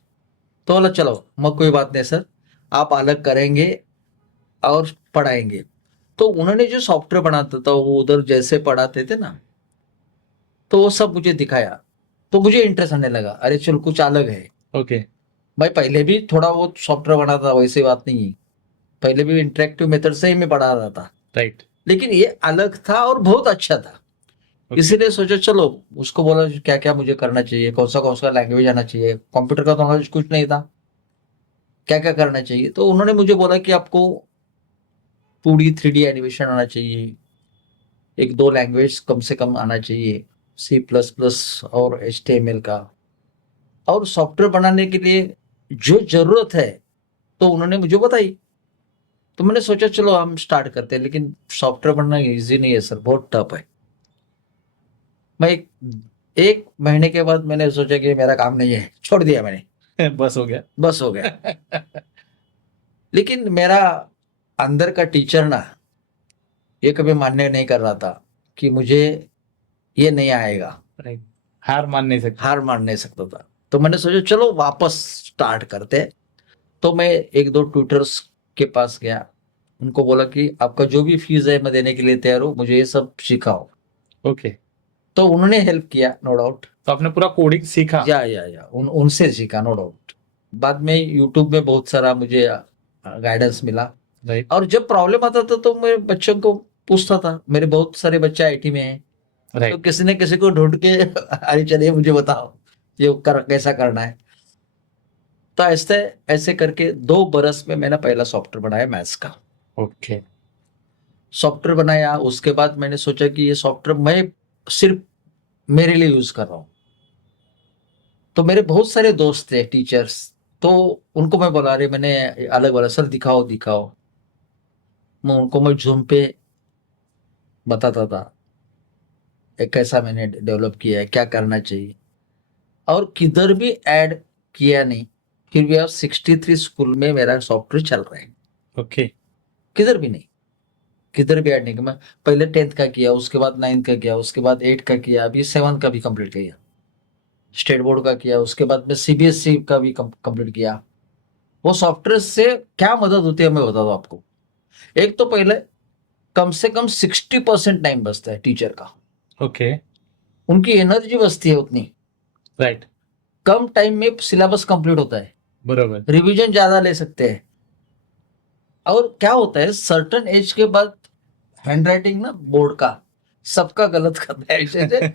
तो बोला चलो मैं कोई बात नहीं सर, आप अलग करेंगे और पढ़ाएंगे। तो उन्होंने जो सॉफ्टवेयर बनाता था, वो उधर जैसे पढ़ाते थे ना, तो वो सब मुझे दिखाया, तो मुझे इंटरेस्ट आने लगा, अरे चल कुछ अलग है। ओके। भाई पहले भी थोड़ा वो सॉफ्टवेयर बनाता था, वैसी बात नहीं है, पहले भी इंटरेक्टिव मेथड से ही मैं पढ़ा रहा था, राइट। लेकिन ये अलग था और बहुत अच्छा था। ओके। इसीलिए सोचा चलो, उसको बोला क्या क्या मुझे करना चाहिए, कौन सा लैंग्वेज आना चाहिए, कंप्यूटर का तो नॉलेज कुछ नहीं था, क्या क्या करना चाहिए। तो उन्होंने मुझे बोला कि आपको 2D 3D एनिमेशन आना चाहिए, एक दो लैंग्वेज कम से कम आना चाहिए, C++ और HTML का, और सॉफ्टवेयर बनाने के लिए जो जरूरत है, तो उन्होंने मुझे बताई। तो मैंने सोचा चलो हम स्टार्ट करते हैं, लेकिन सॉफ्टवेयर बनना इजी नहीं है सर, बहुत टफ है। मैं एक महीने के बाद मैंने सोचा कि मेरा काम नहीं है, छोड़ दिया मैंने, बस हो गया। बस हो गया। लेकिन मेरा अंदर का टीचर ना, ये कभी मान्य नहीं कर रहा था कि मुझे ये नहीं आएगा, राइट, हार मान नहीं सकते। हार मान नहीं सकता था। तो मैंने सोचा चलो वापस स्टार्ट करते हैं। तो मैं एक दो ट्यूटर्स के पास गया, उनको बोला कि आपका जो भी फीस है मैं देने के लिए तैयार हूँ, मुझे ये सब सिखाओ। ओके, तो उन्होंने हेल्प किया, नो डाउट। तो आपने पूरा कोडिंग सीखा। या उनसे सीखा, नो डाउट। बाद में यूट्यूब में बहुत सारा मुझे गाइडेंस मिला। राइट, और जब प्रॉब्लम आता था तो मैं बच्चों को पूछता था, मेरे बहुत सारे बच्चे आईटी में हैं, तो राइट, किसी ने किसी को ढूंढ के अरे चलिए मुझे बताओ ये कैसा करना है। तो ऐसे ऐसे करके 2 बरस में मैंने पहला सॉफ्टवेयर बनाया मैथ्स का। ओके, सॉफ्टवेयर बनाया, उसके बाद मैंने सोचा कि ये सॉफ्टवेयर मैं सिर्फ मेरे लिए यूज कर रहा हूँ। तो मेरे बहुत सारे दोस्त थे टीचर्स, तो उनको मैं बोला, रहे मैंने अलग बोला, सर दिखाओ दिखाओ। मैं उनको मैं जूम पे बताता था कैसा मैंने डेवलप किया है, क्या करना चाहिए। और किधर भी ऐड किया नहीं, फिर भी अब 63 स्कूल में मेरा सॉफ्टवेयर चल रहा है। ओके, किधर भी नहीं, किधर भी ऐड नहीं किया। मैं पहले 10th का किया, उसके बाद 9th का किया, उसके बाद 8th का किया, अभी 7th का भी कंप्लीट किया, स्टेट बोर्ड का किया, उसके बाद में सीबीएसई का भी कंप्लीट किया। वो सॉफ्टवेयर से क्या मदद होती है मैं बता दूं आपको। एक तो पहले कम से कम 60% टाइम बचता है टीचर का, ओके, उनकी एनर्जी बचती है उतनी, राइट, कम टाइम में सिलेबस कंप्लीट होता है, बरोबर, रिवीजन ज्यादा ले सकते हैं। और क्या होता है सर्टन एज के बाद हैंड राइटिंग ना बोर्ड का सबका गलत करता है, ऐसे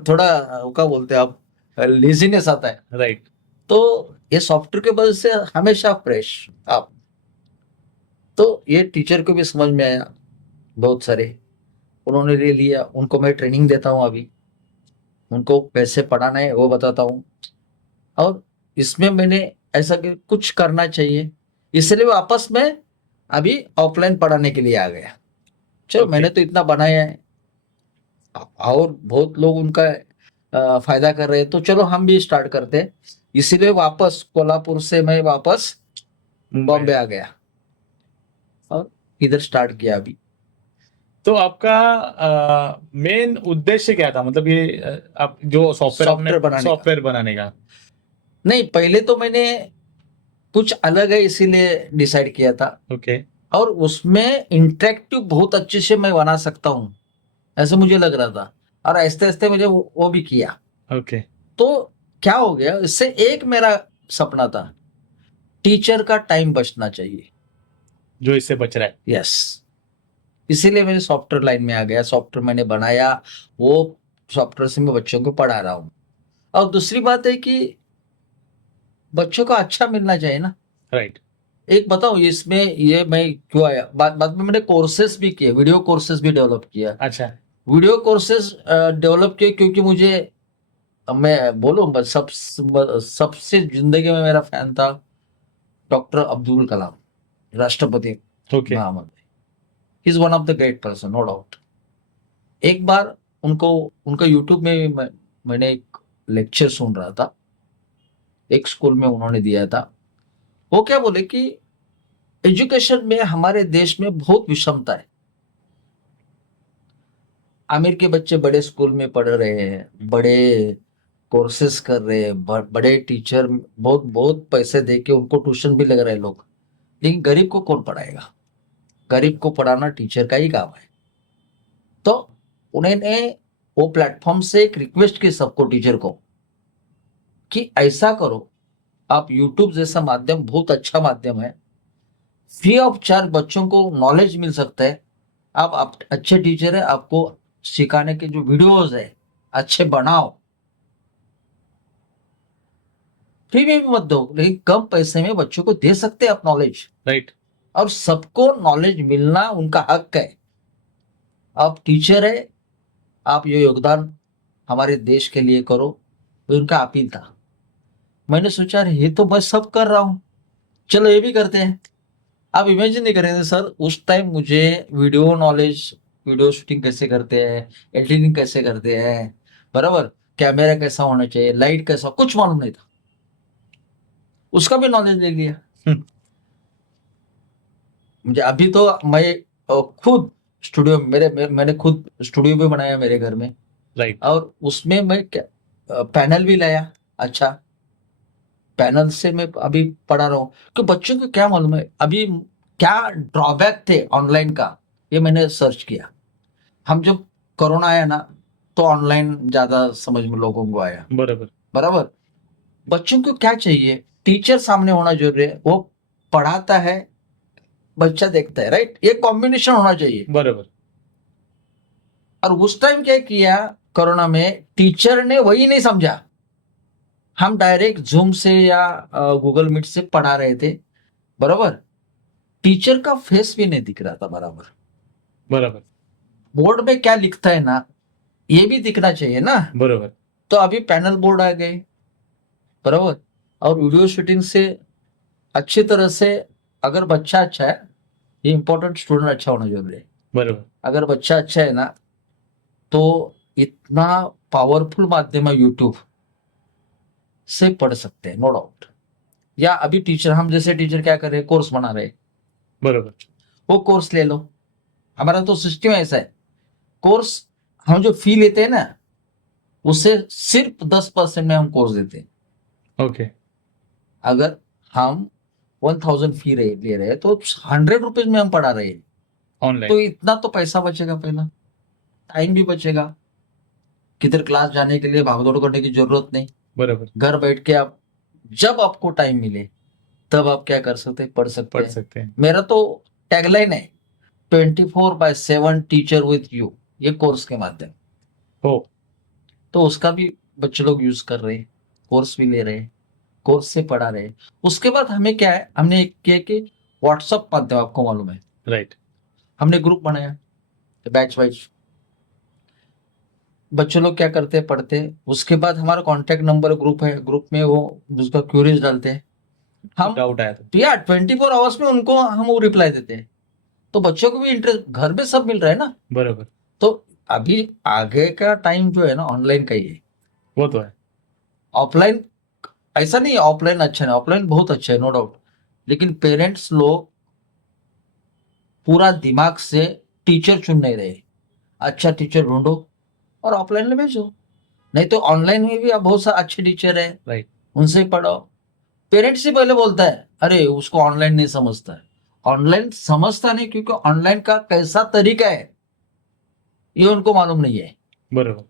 थोड़ा क्या बोलते हैं आप, लेजीनेस आता है। राइट, तो ये सॉफ्टवेयर के वजह से हमेशा फ्रेश आप। तो ये टीचर को भी समझ में आया, बहुत सारे उन्होंने ले लिया, उनको मैं ट्रेनिंग देता हूँ अभी, उनको कैसे पढ़ाना है वो बताता हूँ। और इसमें मैंने ऐसा कि कुछ करना चाहिए, इसलिए वापस में अभी ऑफलाइन पढ़ाने के लिए आ गया। चलो ओके, मैंने तो इतना बनाया है, और बहुत लोग उनका फायदा कर रहे हैं, तो चलो हम भी स्टार्ट करते हैं। इसीलिए वापस कोल्हापुर से मैं वापस बॉम्बे आ गया और इधर स्टार्ट किया अभी। तो आपका मेन उद्देश्य क्या था, मतलब ये आप जो सॉफ्टवेयर आपने सॉफ्टवेयर बनाने का सॉफ्टवेयर बनाने का। नहीं, पहले तो मैंने कुछ अलग है इसीलिए डिसाइड किया था, ओके, और उसमें इंटरेक्टिव बहुत अच्छे से मैं बना सकता हूँ ऐसे मुझे लग रहा था। और आहिस्ते आहिस्ते मुझे वो भी किया। ओके, तो क्या हो गया, इससे एक मेरा सपना था, टीचर का टाइम बचना चाहिए। जो इससे बच रहा है। यस, इसीलिए मैंने सॉफ्टवेयर लाइन में आ गया, सॉफ्टवेयर मैंने बनाया, वो सॉफ्टवेयर से मैं बच्चों को पढ़ा रहा हूँ। और दूसरी बात है कि बच्चों को अच्छा मिलना चाहिए ना। राइट, एक बताओ इसमें ये मैं क्यों आया, बाद में मैंने कोर्सेज भी किए, वीडियो कोर्सेज भी डेवलप किया। अच्छा, वीडियो कोर्सेज डेवलप किए क्योंकि मुझे, मैं बोलूँ बस सबसे जिंदगी में मेरा फैन था डॉक्टर अब्दुल कलाम, राष्ट्रपति ओके, महामहिम। He is one of the great person, no doubt. एक बार उनको, उनका यूट्यूब में भी मैंने एक लेक्चर सुन रहा था, एक स्कूल में उन्होंने दिया था। वो क्या बोले कि एजुकेशन में हमारे देश में बहुत विषमता है। अमीर के बच्चे बड़े स्कूल में पढ़ रहे हैं, बड़े कोर्सेज कर रहे हैं, बड़े टीचर बहुत बहुत पैसे दे के उनको ट्यूशन भी लग रहे हैं लोग, लेकिन गरीब को कौन पढ़ाएगा। गरीब को पढ़ाना टीचर का ही काम है। तो उन्होंने वो प्लेटफॉर्म से एक रिक्वेस्ट की सबको, टीचर को, कि ऐसा करो, आप यूट्यूब जैसा माध्यम बहुत अच्छा माध्यम है, फ्री ऑफ चार्ज बच्चों को नॉलेज मिल सकता है। आप अच्छे टीचर है, आपको सिखाने के जो वीडियोस है अच्छे बनाओ, फ्री में भी मत दो, लेकिन कम पैसे में बच्चों को दे सकते हैं आप नॉलेज। राइट, और सबको नॉलेज मिलना उनका हक है। आप टीचर है, आप ये योगदान हमारे देश के लिए करो, वो उनका अपील था। मैंने सोचा अरे ये तो बस सब कर रहा हूं, चलो ये भी करते हैं। आप इमेजिन नहीं करेंगे सर, उस टाइम मुझे वीडियो नॉलेज, वीडियो शूटिंग कैसे करते हैं, एडिटिंग कैसे करते हैं, बराबर, कैमरा कैसा होना चाहिए, लाइट कैसा, कुछ मालूम नहीं था। उसका भी नॉलेज ले लिया। मुझे अभी तो मैं खुद स्टूडियो, मैंने खुद स्टूडियो भी बनाया मेरे घर में, राइट। और उसमें मैं पैनल भी लाया। अच्छा, पैनल से मैं अभी पढ़ा रहा हूँ कि बच्चों को क्या मालूम है अभी क्या ड्रॉबैक थे ऑनलाइन का, ये मैंने सर्च किया। हम जब कोरोना आया ना, तो ऑनलाइन ज्यादा समझ में लोगों को आया, बरोबर। बराबर। बच्चों को क्या चाहिए, टीचर सामने होना जरूरी है, वो पढ़ाता है, बच्चा देखता है, राइट, ये कॉम्बिनेशन होना चाहिए। बरोबर। और उस टाइम क्या किया कोरोना में, टीचर ने वही नहीं समझा, हम डायरेक्ट जूम से या गूगल मीट से पढ़ा रहे थे, बराबर। टीचर का फेस भी नहीं दिख रहा था बराबर। बरोबर। बोर्ड में क्या लिखता है ना, ये भी दिखना चाहिए ना। बरोबर। तो अभी पैनल बोर्ड आ गए, बराबर। और वीडियो शूटिंग से अच्छी तरह से, अगर बच्चा अच्छा है, ये इंपॉर्टेंट, स्टूडेंट अच्छा होना जरूरी है। बरोबर। अगर बच्चा अच्छा है ना, तो इतना पावरफुल माध्यम है यूट्यूब से पढ़ सकते हैं, नो डाउट। या अभी टीचर, हम जैसे टीचर क्या कर रहे हैं, कोर्स बना रहे हैं, बरोबर। वो कोर्स ले लो। हमारा तो सिस्टम ऐसा है, कोर्स हम जो फी लेते हैं ना, उससे सिर्फ 10% में हम कोर्स देते हैं। ओके। अगर हम 1000 फी ले रहे हैं, तो 100 रुपीज में हम पढ़ा रहे हैं। ऑनलाइन। तो इतना तो पैसा बचेगा, पहला टाइम भी बचेगा, किधर क्लास जाने के लिए भागदौड़ करने की जरूरत नहीं। बरोबर। घर बैठ के आप जब आपको टाइम मिले तब आप क्या कर सकते हैं, पढ़ सकते पढ़ हैं। सकते हैं। मेरा तो टैगलाइन है 24/7 टीचर विथ यू, ये कोर्स के माध्यम। हो। तो उसका भी बच्चे लोग यूज कर रहे हैं, कोर्स भी ले रहे हैं, कोर्स से पढ़ा रहे हैं। उसके बाद हमें क्या है, हमने एक किया कि व्हाट्सअप माध्यम, आपको मालूम है, राइट। हमने ग्रुप बनाया, बैच वाइज बच्चे लोग क्या करते हैं, पढ़ते हैं। उसके बाद हमारा कॉन्टेक्ट नंबर ग्रुप है, ग्रुप में वो उसका क्यूरीज डालते हैं, हम डाउट आया तो। या 24 आवर्स में उनको हम वो रिप्लाई देते हैं। तो बच्चों को भी इंटरेस्ट, घर में सब मिल रहा है ना। बरोबर। तो अभी आगे का टाइम जो है ना, ऑनलाइन का ही है। वो तो है। ऑफलाइन ऐसा नहीं है, ऑफलाइन अच्छा नहीं, ऑफलाइन बहुत अच्छा है, नो डाउट। लेकिन पेरेंट्स लोग पूरा दिमाग से टीचर चुन नहीं रहे। अच्छा टीचर ढूंढो और ऑफलाइन में भेजो, नहीं तो ऑनलाइन में भी अब बहुत सारे अच्छे टीचर है, राइट। उनसे ही पढ़ो। पेरेंट्स ही पहले बोलता है, अरे उसको ऑनलाइन नहीं समझता है। ऑनलाइन समझता नहीं, क्योंकि ऑनलाइन का कैसा तरीका है ये उनको मालूम नहीं है। बरोबर।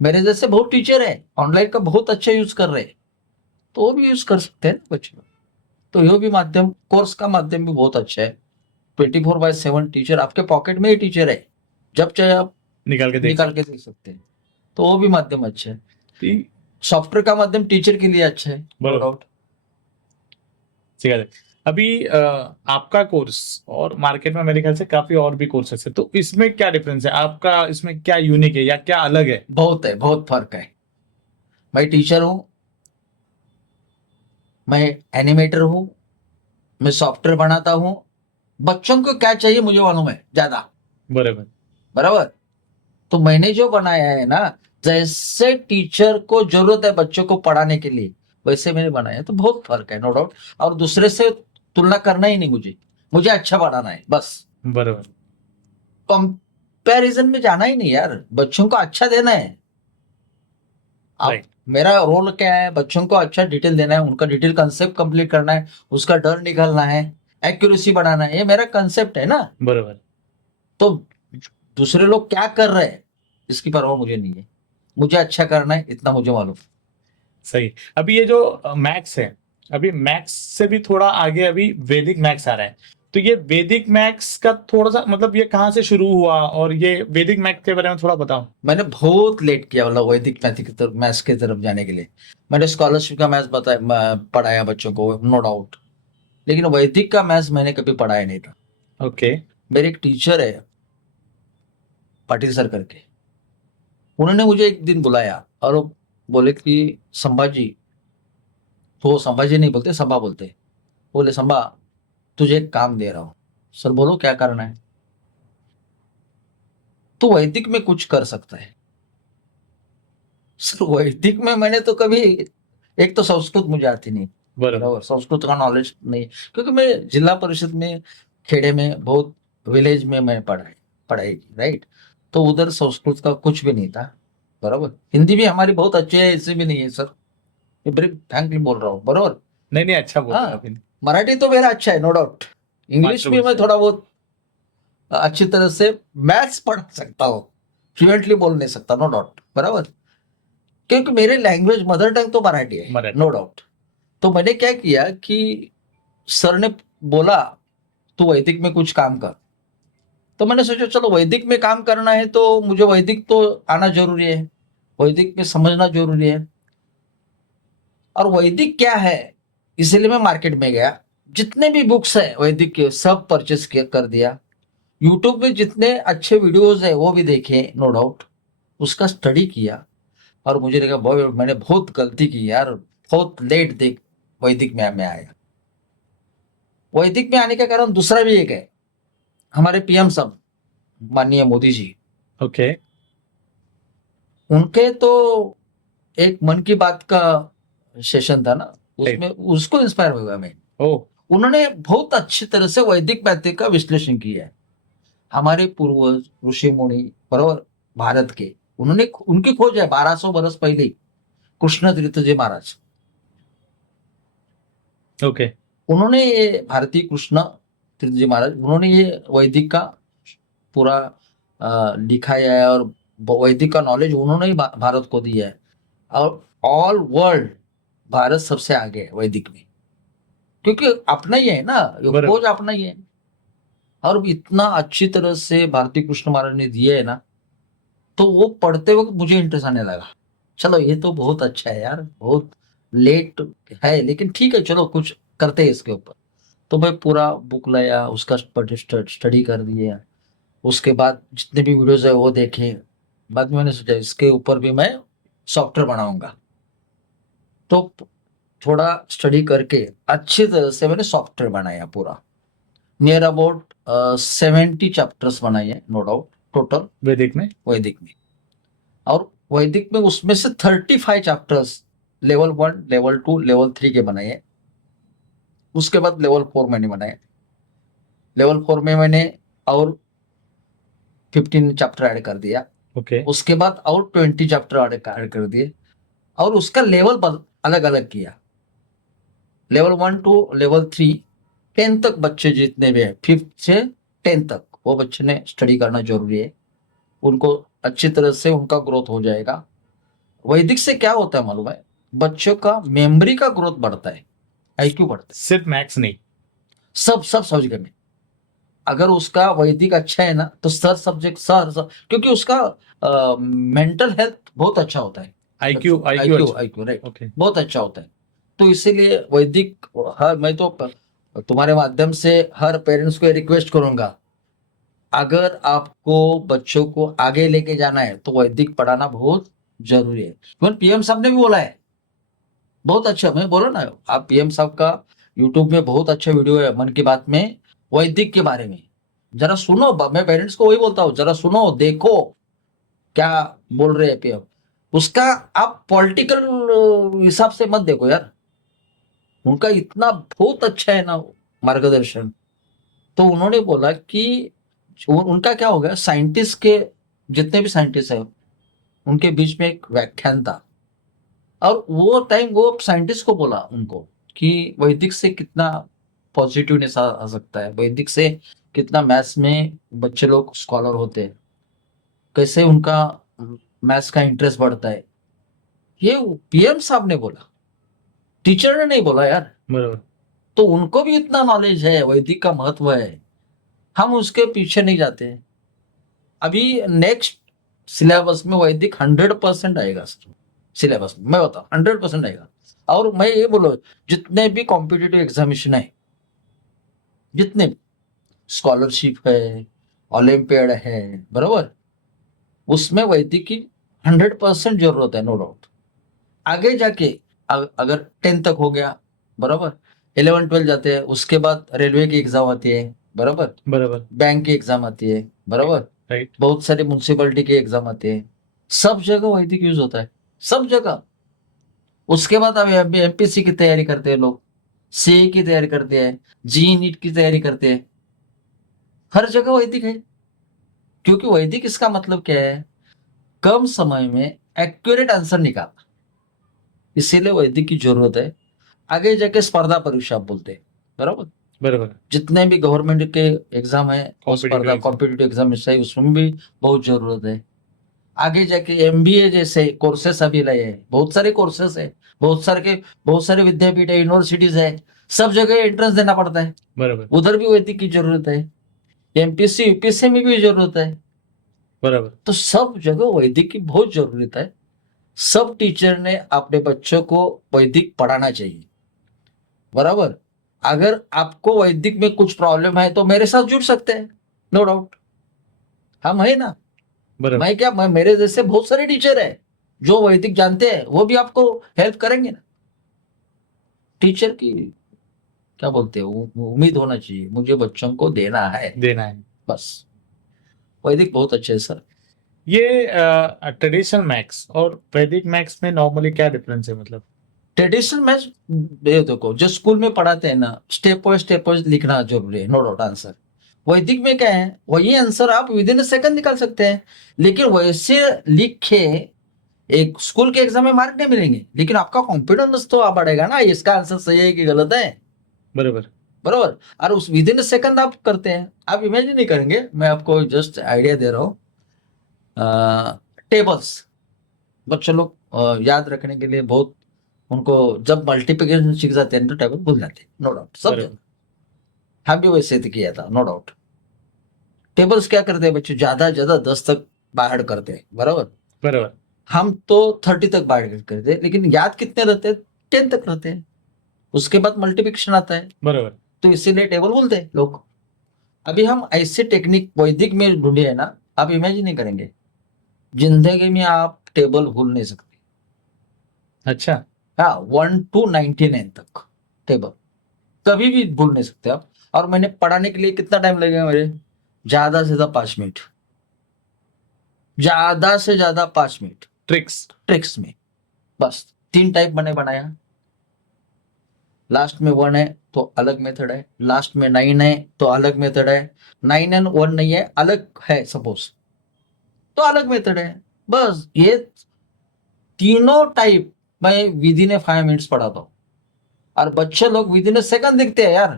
मेरे जैसे बहुत टीचर है, ऑनलाइन का बहुत अच्छा यूज कर रहे हैं, तो वो भी यूज कर सकते हैं ना बच्चे लोग। तो ये भी माध्यम, कोर्स का माध्यम भी बहुत अच्छा है। 24/7 टीचर आपके पॉकेट में ही टीचर है, जब चाहे आप निकाल के देख निकाल के देख सकते हैं। तो वो भी माध्यम अच्छा है। सकते हैं। सॉफ्टवेयर का माध्यम टीचर के लिए अच्छा है, नो बरोबर। डाउट। ठीक है। अभी आपका कोर्स और मार्केट में मेरे ख्याल से काफी और भी कोर्सेस है, तो इसमें क्या डिफरेंस है आपका, इसमें क्या यूनिक है या क्या अलग है? बहुत है, बहुत फर्क है। मैं टीचर हूँ, मैं एनिमेटर हूँ, मैं सॉफ्टवेयर बनाता हूँ। बच्चों को क्या चाहिए मुझे मालूम है ज्यादा, बराबर। बराबर। तो मैंने जो बनाया है ना, जैसे टीचर को जरूरत है बच्चों को पढ़ाने के लिए, वैसे मैंने बनाया है। तो बहुत फर्क है, नो डाउट। और दूसरे से तुलना करना ही नहीं, मुझे मुझे अच्छा पढ़ाना है बस। बराबर। कंपैरिजन में जाना ही नहीं यार, बच्चों को अच्छा देना है। आप राइट। मेरा रोल क्या है, बच्चों को अच्छा डिटेल देना है, उनका डिटेल कंसेप्ट कंप्लीट करना है, उसका डर निकालना है, एक्यूरेसी बढ़ाना है, ये मेरा कंसेप्ट है ना। बराबर। तो दूसरे लोग क्या कर रहे हैं इसकी परवाह मुझे नहीं है, मुझे अच्छा करना है, इतना मुझे मालूम। सही। अभी ये जो मैथ्स है, अभी मैथ्स से भी थोड़ा आगे अभी वैदिक मैथ्स आ रहा है, तो ये वैदिक मैथ्स का थोड़ा सा मतलब ये कहाँ से शुरू हुआ, और ये वैदिक मैथ्स के बारे में थोड़ा बताओ। मैंने बहुत लेट किया, मतलब वैदिक मैथ की तरफ, मैथ्स की तरफ जाने के लिए। मैंने स्कॉलरशिप का मैथ्स पढ़ाया बच्चों को, नो डाउट। लेकिन वैदिक का मैथ्स मैंने कभी पढ़ाया नहीं था। ओके। मेरे एक टीचर है, पाटिल सर करके, उन्होंने मुझे एक दिन बुलाया और वो बोले कि संभाजी, तो संभाजी नहीं बोलते, संभा बोलते। बोले संभा, तुझे एक काम दे रहा हूं। सर बोलो क्या करना है। तो वैदिक में कुछ कर सकता है। सर वैदिक में मैंने तो कभी, एक तो संस्कृत मुझे आती नहीं, बराबर। बराबर, संस्कृत का नॉलेज नहीं, क्योंकि मैं जिला परिषद में, खेड़े में, बहुत विलेज में मैं पढ़ाई पढ़ाई की, राइट। तो उधर संस्कृत का कुछ भी नहीं था, बराबर। हिंदी भी हमारी बहुत अच्छी है, ऐसे भी नहीं है सर, ये बड़ी फ्रैंकली बोल रहा हूँ, बराबर। नहीं नहीं, अच्छा बोल रहे हैं हाँ, आप हिंदी। मराठी तो मेरा अच्छा है, नो डाउट। इंग्लिश भी मैं मातृभाषा है। थोड़ा बहुत अच्छी तरह से मैथ्स पढ़ सकता हूँ, फ्लुएंटली बोल नहीं सकता, नो डाउट, बराबर। क्योंकि मेरे लैंग्वेज मदर टंग तो मराठी है, मराठी। No doubt. तो मैंने क्या किया कि सर ने बोला तू वैदिक में कुछ काम कर, तो मैंने सोचा चलो वैदिक में काम करना है तो मुझे वैदिक तो आना जरूरी है, वैदिक में समझना जरूरी है। और वैदिक क्या है, इसलिए मैं मार्केट में गया, जितने भी बुक्स है वैदिक के सब परचेस कर दिया। यूट्यूब में जितने अच्छे वीडियोस है वो भी देखे, नो डाउट, उसका स्टडी किया। और मुझे लगा बहुत, मैंने बहुत गलती की यार, बहुत लेट देख वैदिक में आया। वैदिक में आने का कारण दूसरा भी एक है, हमारे पीएम साहब माननीय मोदी जी, ओके। उनके तो एक मन की बात का सेशन था ना, उसमें उसको इंस्पायर हुआ मैं। ओ, उन्होंने बहुत अच्छी तरह से वैदिक मैथिक का विश्लेषण किया है। हमारे पूर्वज ऋषि मुनि, बराबर, भारत के, उन्होंने उनकी खोज है 1200 बरस पहले, कृष्ण तीर्थ जी महाराज, ओके। उन्होंने ये भारतीय कृष्ण तीर्थ जी महाराज, उन्होंने ये वैदिक का पूरा लिखाया है। और वैदिक का नॉलेज उन्होंने ही भारत को दिया है। और ऑल वर्ल्ड भारत सबसे आगे है वैदिक में, क्योंकि अपना ही है ना, ये बराबर। खोज अपना ही है। और इतना अच्छी तरह से भारतीय कृष्ण महाराज ने दिया है ना, तो वो पढ़ते वक्त मुझे इंटरेस्ट आने लगा। चलो ये तो बहुत अच्छा है यार, बहुत लेट है लेकिन ठीक है, चलो कुछ करते हैं इसके ऊपर। तो मैं पूरा बुक लाया, उसका स्टडी कर दिया। उसके बाद जितने भी वीडियोस है वो देखे। बाद में मैंने सोचा इसके ऊपर भी मैं सॉफ्टवेयर बनाऊंगा। तो थोड़ा स्टडी करके अच्छी तरह से मैंने सॉफ्टवेयर बनाया पूरा, नियर अबाउट 70 चैप्टर्स बनाए हैं, नो डाउट, टोटल वैदिक में। वैदिक में। और वैदिक में उसमें से 35 चैप्टर्स लेवल 1, लेवल 2, लेवल 3 के बनाए हैं। उसके बाद लेवल 4 मैंने बनाए। लेवल 4 में मैंने और 15 चैप्टर ऐड कर दिया। ओके। उसके बाद और 20 चैप्टर ऐड कर दिए। और उसका लेवल अलग अलग किया, लेवल 1 टू लेवल 3, 10 तक बच्चे जितने भी है, 5th से 10 तक, वो बच्चे ने स्टडी करना जरूरी है। उनको अच्छी तरह से उनका ग्रोथ हो जाएगा। वैदिक से क्या होता है मालूम है, बच्चों का मेमोरी का ग्रोथ बढ़ता है, आईक्यू बढ़ता है, सिर्फ मैथ्स नहीं। सब सब सब्जेक्ट में। अगर उसका वैदिक अच्छा है ना तो सर सब्जेक्ट सब, क्योंकि उसका मेंटल हेल्थ बहुत अच्छा होता है, आईक्यू आईक्यू आईक्यू अच्छा। IQ right, okay. बहुत अच्छा होता है। तो इसीलिए वैदिक, हर मैं तो तुम्हारे माध्यम से हर पेरेंट्स को रिक्वेस्ट करूंगा, अगर आपको बच्चों को आगे लेके जाना है तो वैदिक पढ़ाना बहुत जरूरी है। इवन पीएम साहब ने भी बोला है, बहुत अच्छा, मैं बोला ना, आप पीएम साहब का यूट्यूब में बहुत अच्छा वीडियो है मन की बात में, वैदिक के बारे में, जरा सुनो। मैं पेरेंट्स को वही बोलता हूँ, जरा सुनो, देखो क्या बोल रहे हैं पीएम। उसका आप पॉलिटिकल हिसाब से मत देखो यार, उनका इतना बहुत अच्छा है ना मार्गदर्शन। तो उन्होंने बोला कि उनका क्या हो गया, साइंटिस्ट के जितने भी साइंटिस्ट है उनके बीच में एक व्याख्यान था। और वो टाइम वो साइंटिस्ट को बोला उनको कि वैदिक से कितना पॉजिटिवनेस आ सकता है, वैदिक से कितना मैथ्स में बच्चे लोग स्कॉलर होते हैं, कैसे उनका मैथ्स का इंटरेस्ट बढ़ता है। ये पीएम साहब ने बोला, टीचर ने नहीं बोला यार। बराबर। तो उनको भी इतना नॉलेज है, वैदिक का महत्व है, हम उसके पीछे नहीं जाते। अभी नेक्स्ट सिलेबस में वैदिक 100% आएगा सर, सिलेबस में मैं बताऊं 100% आएगा। और मैं ये बोलो, जितने भी कॉम्पिटिटिव एग्जामिनेशन है, जितने भी स्कॉलरशिप है, ओलंपियाड है, बराबर, उसमें वैदिक की 100% जरूरत है, नो डाउट। आगे जाके अगर 10 तक हो गया, बराबर, 11 12 जाते हैं, उसके बाद रेलवे की एग्जाम आती है, बराबर, बराबर। बैंक की एग्जाम आती है, बराबर, राइट। बहुत सारी म्यूनसिपलिटी की एग्जाम आती है, सब जगह वैदिक यूज होता है, सब जगह। उसके बाद अब एमपीसी की तैयारी करते हैं लोग, सीए की तैयारी करते हैं, जी नीट की तैयारी करते हैं, हर जगह वैदिक है। क्योंकि वैदिक इसका मतलब क्या है, कम समय में एक्यूरेट आंसर निकालना, इसीलिए वैदिक की जरूरत है। आगे जाके स्पर्धा परीक्षा आप बोलते हैं, बराबर, बराबर जितने भी गवर्नमेंट के एग्जाम है और स्पर्धा exam. कॉम्पिटिटिव एग्जाम है, उसमें भी बहुत जरूरत है। आगे जाके एमबीए जैसे कोर्सेस अभी लाए हैं, बहुत सारे कोर्सेस है, बहुत सारे विद्यापीठ है, यूनिवर्सिटीज है, सब जगह एंट्रेंस देना पड़ता है, बराबर उधर भी वैदिक की जरूरत है। एमपीएससी यूपीएससी में भी जरूरत है। बराबर तो सब जगह वैदिक की बहुत जरूरत है। सब टीचर ने अपने बच्चों को वैदिक पढ़ाना चाहिए, बराबर। अगर आपको वैदिक में कुछ प्रॉब्लम है तो मेरे साथ जुड़ सकते हैं, नो डाउट, हम है ना। बराबर मैं क्या, मैं मेरे जैसे बहुत सारे टीचर है जो वैदिक जानते हैं, वो भी आपको हेल्प करेंगे ना। टीचर की क्या बोलते हैं, उम्मीद होना चाहिए, मुझे बच्चों को देना है, देना है। बस। वैदिक बहुत अच्छे है सर। ये ट्रेडिशनल मैथ्स और वैदिक मैथ्स में नॉर्मली क्या डिफरेंस है, मतलब? ट्रेडिशनल मैथ्स, ये देखो जो स्कूल में पढ़ाते हैं ना, स्टेप वाइज लिखना जरूरी है, नो डाउट आंसर। वैदिक में क्या है, वही आंसर आप विद इन अ सेकंड निकाल सकते हैं, लेकिन वैसे लिख के एक स्कूल के एग्जाम में मार्क नहीं मिलेंगे, लेकिन आपका कॉन्फिडेंस तो आप बढ़ेगा ना, इसका आंसर सही है कि गलत है, बराबर बरोबर। और उस विद इन अ सेकंड आप करते हैं, आप इमेजिन नहीं करेंगे, मैं आपको जस्ट आइडिया दे रहा हूँ। टेबल्स बच्चे लोग याद रखने के लिए बहुत, उनको जब मल्टीप्लिकेशन सीख जाते हैं तो टेबल भूल जाते हैं, नो डाउट, सब बराबर जगह। हम भी वैसे ही किया था, नो डाउट। टेबल्स क्या करते हैं बच्चे, ज्यादा से ज्यादा 10 तक बाहर करते हैं, बराबर। बराबर हम तो 30 तक बाहर करते हैं, लेकिन याद कितने रहते हैं, 10 तक रहते हैं, उसके बाद मल्टीप्लिकेशन आता है, बराबर तो इसीलिए टेबल बोलते हैं लोग। अभी हम ऐसे टेक्निक वैदिक में ढूंढे है ना, आप इमेजिन नहीं करेंगे, जिंदगी में आप टेबल भूल नहीं सकते। अच्छा हाँ, 1 to 99 तक टेबल कभी भी भूल नहीं सकते आप। और मैंने पढ़ाने के लिए कितना टाइम लगेगा मेरे, ज्यादा से ज्यादा 5 मिनट, ज्यादा से ज्यादा 5 मिनट ट्रिक्स में, बस। 3 टाइप मैंने बनाया, लास्ट में 1 है तो अलग मेथड है, लास्ट में 9 है तो अलग मेथड है, 9 एंड 1 नहीं है, अलग है सपोज, तो अलग मेथड है, बस। ये तीनों टाइप मैं विद इन ए 5 मिनट्स पढ़ाता हूँ, और बच्चे लोग विद इन ए सेकंड दिखते हैं यार।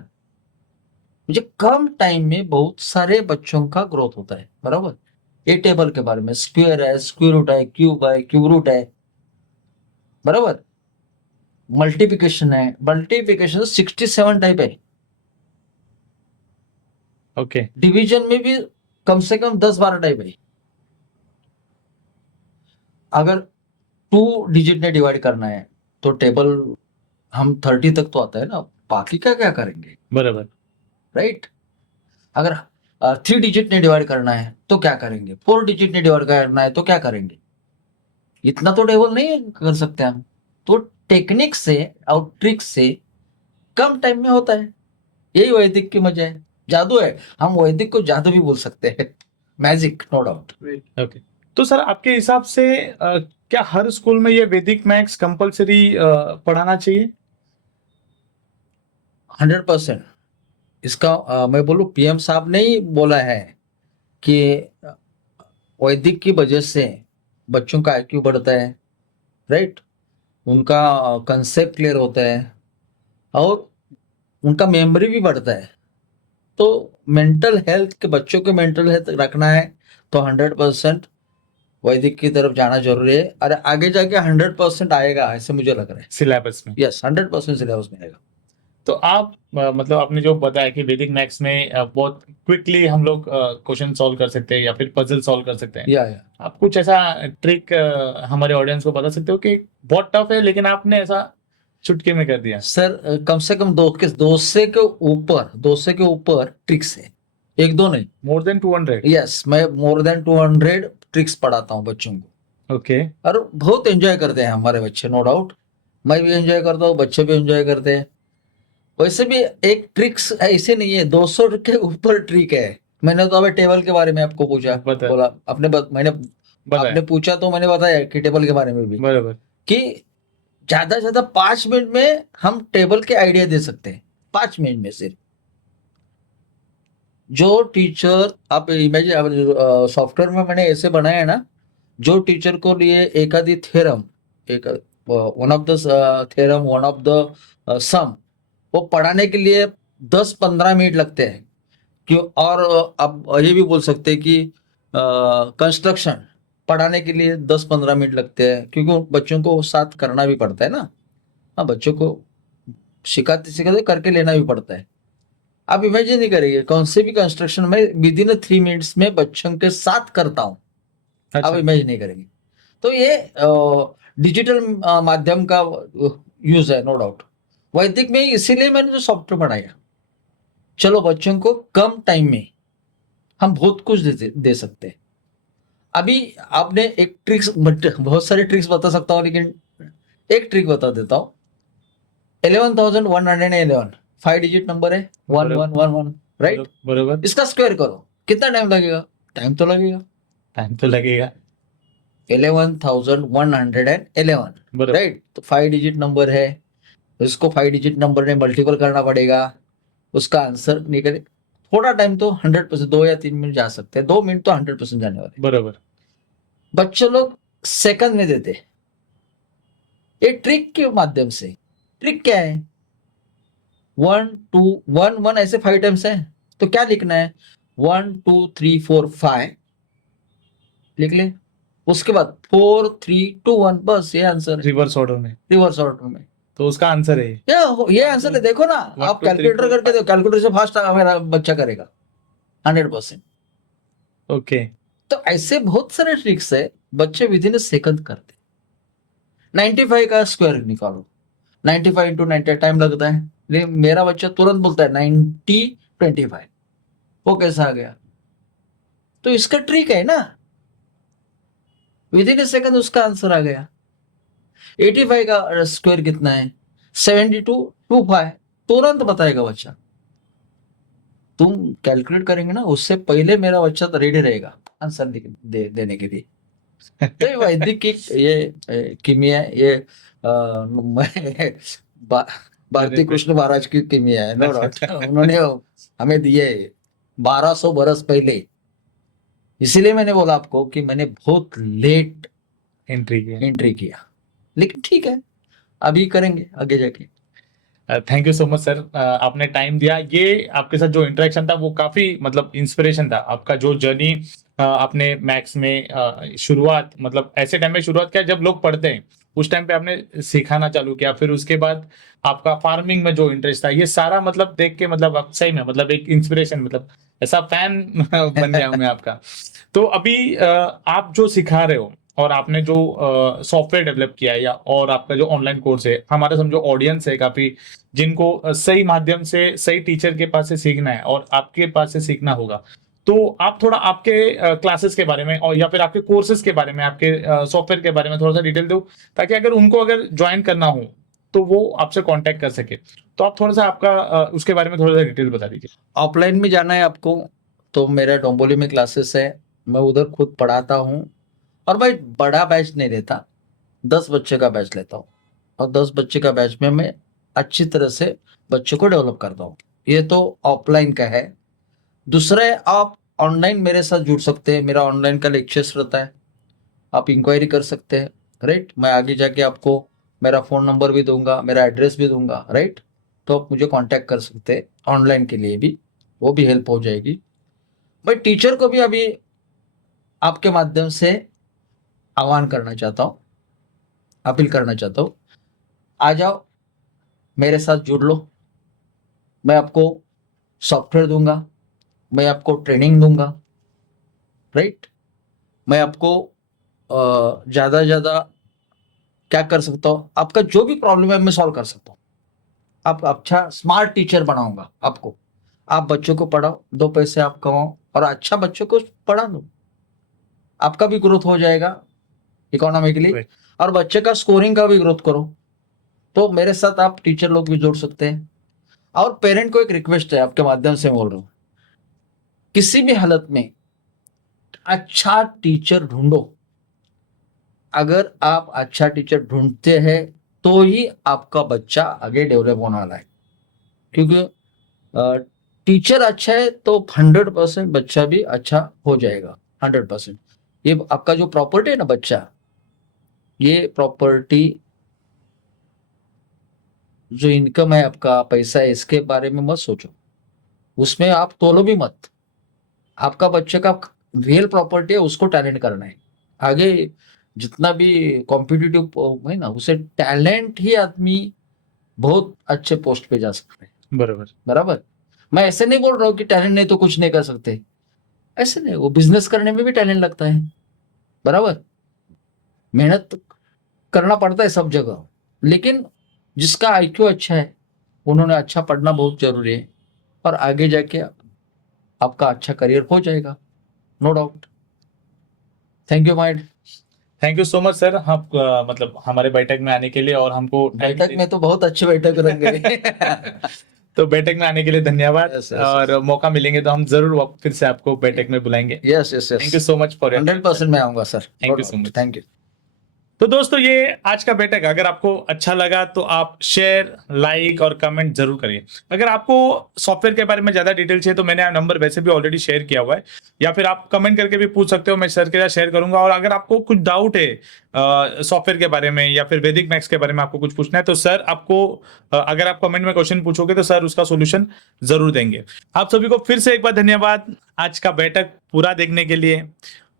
मुझे कम टाइम में बहुत सारे बच्चों का ग्रोथ होता है, बराबर। ए टेबल के बारे में, स्क्वायर है, स्क्वायर रूट है, क्यूब रूट है, बराबर। मल्टीप्लिकेशन 67 टाइप है। ओके डिवीजन में भी कम से कम 10-12 टाइप है। अगर 2 डिजिट ने डिवाइड करना है तो टेबल हम 30 तक तो आता है ना, बाकी का क्या करेंगे, बराबर राइट। अगर 3 डिजिट ने डिवाइड करना है तो क्या करेंगे, 4 डिजिट ने डिवाइड करना है तो क्या करेंगे, इतना तो टेबल नहीं कर सकते हम। तो टेक्निक से और ट्रिक से कम टाइम में होता है, यही वैदिक की मजा है, जादू है। हम वैदिक को जादू भी बोल सकते हैं, मैजिक, नो डाउट। ओके। तो सर आपके हिसाब से क्या हर स्कूल में ये वैदिक मैथ्स कंपलसरी पढ़ाना चाहिए? 100%। इसका मैं बोलूं, पीएम साहब ने ही बोला है कि वैदिक की वजह से बच्चों का आईक्यू बढ़ता है, राइट, उनका कंसेप्ट क्लियर होता है, और उनका मेमोरी भी बढ़ता है। तो मेंटल हेल्थ के, बच्चों के मेंटल हेल्थ रखना है तो 100% वैदिक की तरफ जाना जरूरी है, और आगे जाके 100% आएगा, ऐसे मुझे लग रहा है। सिलेबस में? यस, 100% सिलेबस में आएगा। तो आप मतलब आपने जो बताया कि वैदिक मैथ्स में बहुत क्विकली हम लोग क्वेश्चन सॉल्व कर सकते हैं या फिर पजल सॉल्व कर सकते हैं, या आप कुछ ऐसा ट्रिक हमारे ऑडियंस को बता सकते हो कि बहुत टफ है लेकिन आपने ऐसा चुटकी में कर दिया? सर, कम से कम 2 से के ऊपर ट्रिक्स है, 1-2 नहीं। More than 200? यस, मैं मोर देन 200 ट्रिक्स पढ़ाता हूँ बच्चों को, ओके और बहुत एंजॉय करते हैं हमारे बच्चे, नो डाउट। मैं भी एंजॉय करता हूँ, बच्चे भी एंजॉय करते हैं। वैसे भी एक ट्रिक्स ऐसे नहीं है, 200 के ऊपर ट्रिक है। मैंने तो अभी टेबल के बारे में आपको पूछा, बताया। बोला मैंने बताया आपने पूछा तो मैंने बताया कि टेबल के बारे में भी, बराबर कि ज्यादा से ज्यादा 5 मिनट में हम टेबल के आइडिया दे सकते हैं, 5 मिनट में सिर्फ। जो टीचर आप इमेजिन सॉफ्टवेयर में मैंने ऐसे बनाया है ना, जो टीचर को लिए एक आधी थ्योरम, एक one of the theorem, one of the sum, वो पढ़ाने के लिए 10-15 मिनट लगते हैं क्यों। और आप ये भी बोल सकते हैं कि कंस्ट्रक्शन पढ़ाने के लिए 10-15 मिनट लगते हैं, क्योंकि बच्चों को साथ करना भी पड़ता है ना। हाँ, बच्चों को सिखाते सिखाते करके लेना भी पड़ता है। आप इमेजिन नहीं करेंगे, कौन से भी कंस्ट्रक्शन में विद इन 3 मिनट्स में बच्चों के साथ करता हूँ। आप अच्छा। इमेजिन नहीं करेंगे। तो ये डिजिटल माध्यम का यूज है, नो डाउट। वैदिक में इसीलिए मैंने जो सॉफ्टवेयर बनाया, चलो बच्चों को कम टाइम में हम बहुत कुछ दे सकते हैं। अभी आपने एक ट्रिक्स, बहुत सारी ट्रिक्स बता सकता हूँ, लेकिन एक ट्रिक बता देता हूँ। 11,111 5 डिजिट नंबर है, 1111, राइट। बरोबर। इसका स्क्वायर करो, कितना टाइम लगेगा? टाइम तो लगेगा। टाइम तो लगेगा। 11,111, बरोबर। राइट। तो 5 डिजिट नंबर है, इसको 5 डिजिट नंबर में मल्टीपल करना पड़ेगा, उसका आंसर निकले। थोड़ा टाइम तो 100%, 2 या 3 मिनट जा सकते हैं, 2 मिनट तो 100% जाने वाले। बरोबर। बच्चे लोग सेकंड में देते। ये ट्रिक के माध्यम से। ट्रिक क्या है? 1 2 1 1 ऐसे 5 टाइम्स है, तो क्या लिखना है? 1 2 3 4 5 लिख ले। उसके बाद 4 3 2 1, बस ये आंसर है। रिवर्स ऑर्डर में। रिवर्स ऑर्डर में तो उसका आंसर है ये। ये आंसर है। देखो ना, 1 आप 2 3 कैलकुलेटर 4 करके 5। देखो, कैलकुलेटर से फास्ट मेरा बच्चा करेगा 100%। ओके। तो ऐसे बहुत सारे ट्रिक्स है, बच्चे विद इन सेकंड करते। 95 का स्क्वायर निकालो, 95 इंटू 90 टाइम लगता है, लेकिन मेरा बच्चा तुरंत बोलता है 90 25। वो कैसा आ गया? तो इसका ट्रिक है ना, विद इन ए सेकंड उसका आंसर आ गया। 85 का स्क्वायर कितना है? 72 25, तुरंत बताएगा बच्चा। तुम कैलकुलेट करेंगे ना, उससे पहले मेरा बच्चा तो रेडी रहेगा आंसर देने के लिए। तो ये वैदिक की ये किमिया है, ये भारती कृष्ण महाराज की किमिया है, नो डाउट। उन्होंने हमें दिए 1200 बरस पहले। इसीलिए मैंने बोला आपको कि मैंने बहुत लेट एंट्री किया, लेकिन ठीक है, अभी करेंगे आगे जाके। Thank you so much sir, आपने टाइम दिया। ये आपके साथ जो इंटरेक्शन था वो काफी मतलब इंस्पिरेशन था। आपका जो जर्नी आपने मैथ्स में शुरुआत, मतलब ऐसे टाइम में शुरुआत किया जब लोग पढ़ते हैं, उस टाइम पे आपने सिखाना चालू किया। फिर उसके बाद आपका फार्मिंग में जो इंटरेस्ट था, ये सारा मतलब देख के मतलब आप सही में मतलब एक इंस्पिरेशन, मतलब ऐसा फैन बन गया हूं मैं आपका। तो अभी आप जो सिखा रहे हो और आपने जो सॉफ्टवेयर डेवलप किया है, या और आपका जो ऑनलाइन कोर्स है, हमारा समझो ऑडियंस है काफी, जिनको सही माध्यम से सही टीचर के पास से सीखना है और आपके पास से सीखना होगा। तो आप थोड़ा आपके क्लासेस के बारे में और या फिर आपके कोर्सेज के बारे में, आपके सॉफ्टवेयर के बारे में थोड़ा सा डिटेल दो, ताकि अगर उनको अगर ज्वाइन करना हो तो वो आपसे कांटेक्ट कर सके। तो आप थोड़ा सा आपका उसके बारे में थोड़ा सा डिटेल बता दीजिए। ऑफलाइन में जाना है आपको, तो मेरा डोंबोली में क्लासेस है, मैं उधर खुद पढ़ाता हूँ। और भाई बड़ा बैच नहीं लेता, 10 बच्चे का बैच लेता हूँ, और 10 बच्चे का बैच में मैं अच्छी तरह से बच्चों को डेवलप करता हूँ। ये तो ऑफलाइन का है। दूसरा है, आप ऑनलाइन मेरे साथ जुड़ सकते हैं, मेरा ऑनलाइन का लेक्चर्स रहता है, आप इंक्वायरी कर सकते हैं, राइट। मैं आगे जाके आपको मेरा फ़ोन नंबर भी दूंगा, मेरा एड्रेस भी दूंगा, राइट। तो आप मुझे कांटेक्ट कर सकते हैं ऑनलाइन के लिए भी, वो भी हेल्प हो जाएगी। मैं टीचर को भी अभी आपके माध्यम से आह्वान करना चाहता हूँ, अपील करना चाहता हूँ, आ जाओ मेरे साथ जुड़ लो। मैं आपको सॉफ्टवेयर दूंगा, मैं आपको ट्रेनिंग दूंगा, राइट। मैं आपको ज़्यादा से ज़्यादा क्या कर सकता हूँ, आपका जो भी प्रॉब्लम है मैं सॉल्व कर सकता हूँ। आप अच्छा स्मार्ट टीचर बनाऊंगा आपको। आप बच्चों को पढ़ाओ, 2 पैसे आप कमाओ, और अच्छा बच्चों को पढ़ा दो, आपका भी ग्रोथ हो जाएगा इकोनॉमिकली, Right. और बच्चे का स्कोरिंग का भी ग्रोथ करो। तो मेरे साथ आप टीचर लोग भी जोड़ सकते हैं। और पेरेंट को एक रिक्वेस्ट है, आपके माध्यम से बोल रहा हूँ, किसी भी हालत में अच्छा टीचर ढूंढो। अगर आप अच्छा टीचर ढूंढते हैं तो ही आपका बच्चा आगे डेवलप होने वाला है। क्योंकि टीचर अच्छा है तो 100% बच्चा भी अच्छा हो जाएगा, 100%। ये आपका जो प्रॉपर्टी है ना बच्चा, ये प्रॉपर्टी जो इनकम है, आपका पैसा है, इसके बारे में मत सोचो, उसमें आप तोलो भी मत। आपका बच्चे का रियल प्रॉपर्टी है, उसको टैलेंट करना है। आगे जितना भी कॉम्पिटिटिव है ना, उसे टैलेंट ही आदमी बहुत अच्छे पोस्ट पे जा सकते हैं। बरोबर. बराबर। मैं ऐसे नहीं बोल रहा हूँ कि टैलेंट नहीं तो कुछ नहीं कर सकते, ऐसे नहीं, वो बिजनेस करने में भी टैलेंट लगता है। बराबर। मेहनत करना पड़ता है सब जगह, लेकिन जिसका आईक्यू अच्छा है, उन्होंने अच्छा पढ़ना बहुत जरूरी है, और आगे जाके आपका अच्छा करियर हो जाएगा, no doubt. Thank you mind. Thank you so much sir, हम मतलब हमारे बैठक में आने के लिए और हमको बैठक में तो बहुत अच्छी बैठक रहेंगे। तो बैठक में आने के लिए धन्यवाद। Yes, yes, और मौका मिलेंगे तो हम जरूर फिर से आपको बैठक में बुलाएंगे। Yes yes thank you yes, so much for 100% मैं आऊंगा sir. Thank you so much. Thank you. तो दोस्तों, ये आज का बैठक अगर आपको अच्छा लगा तो आप शेयर, लाइक और कमेंट जरूर करिए। अगर आपको सॉफ्टवेयर के बारे में ज्यादा डिटेल चाहिए तो मैंने नंबर वैसे भी ऑलरेडी शेयर किया हुआ है, या फिर आप कमेंट करके भी पूछ सकते हो, मैं सर के साथ शेयर करूंगा। और अगर आपको कुछ डाउट है सॉफ्टवेयर के बारे में या फिर वैदिक मैथ्स के बारे में आपको कुछ पूछना है तो सर आपको अगर आप कमेंट में क्वेश्चन पूछोगे तो सर उसका सोल्यूशन जरूर देंगे। आप सभी को फिर से एक बार धन्यवाद आज का बैठक पूरा देखने के लिए,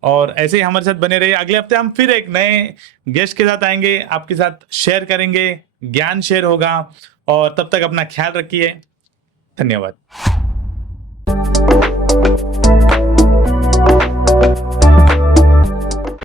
और ऐसे ही हमारे साथ बने रहिए। अगले हफ्ते हम फिर एक नए गेस्ट के साथ आएंगे, आपके साथ शेयर करेंगे, ज्ञान शेयर होगा। और तब तक अपना ख्याल रखिए। धन्यवाद।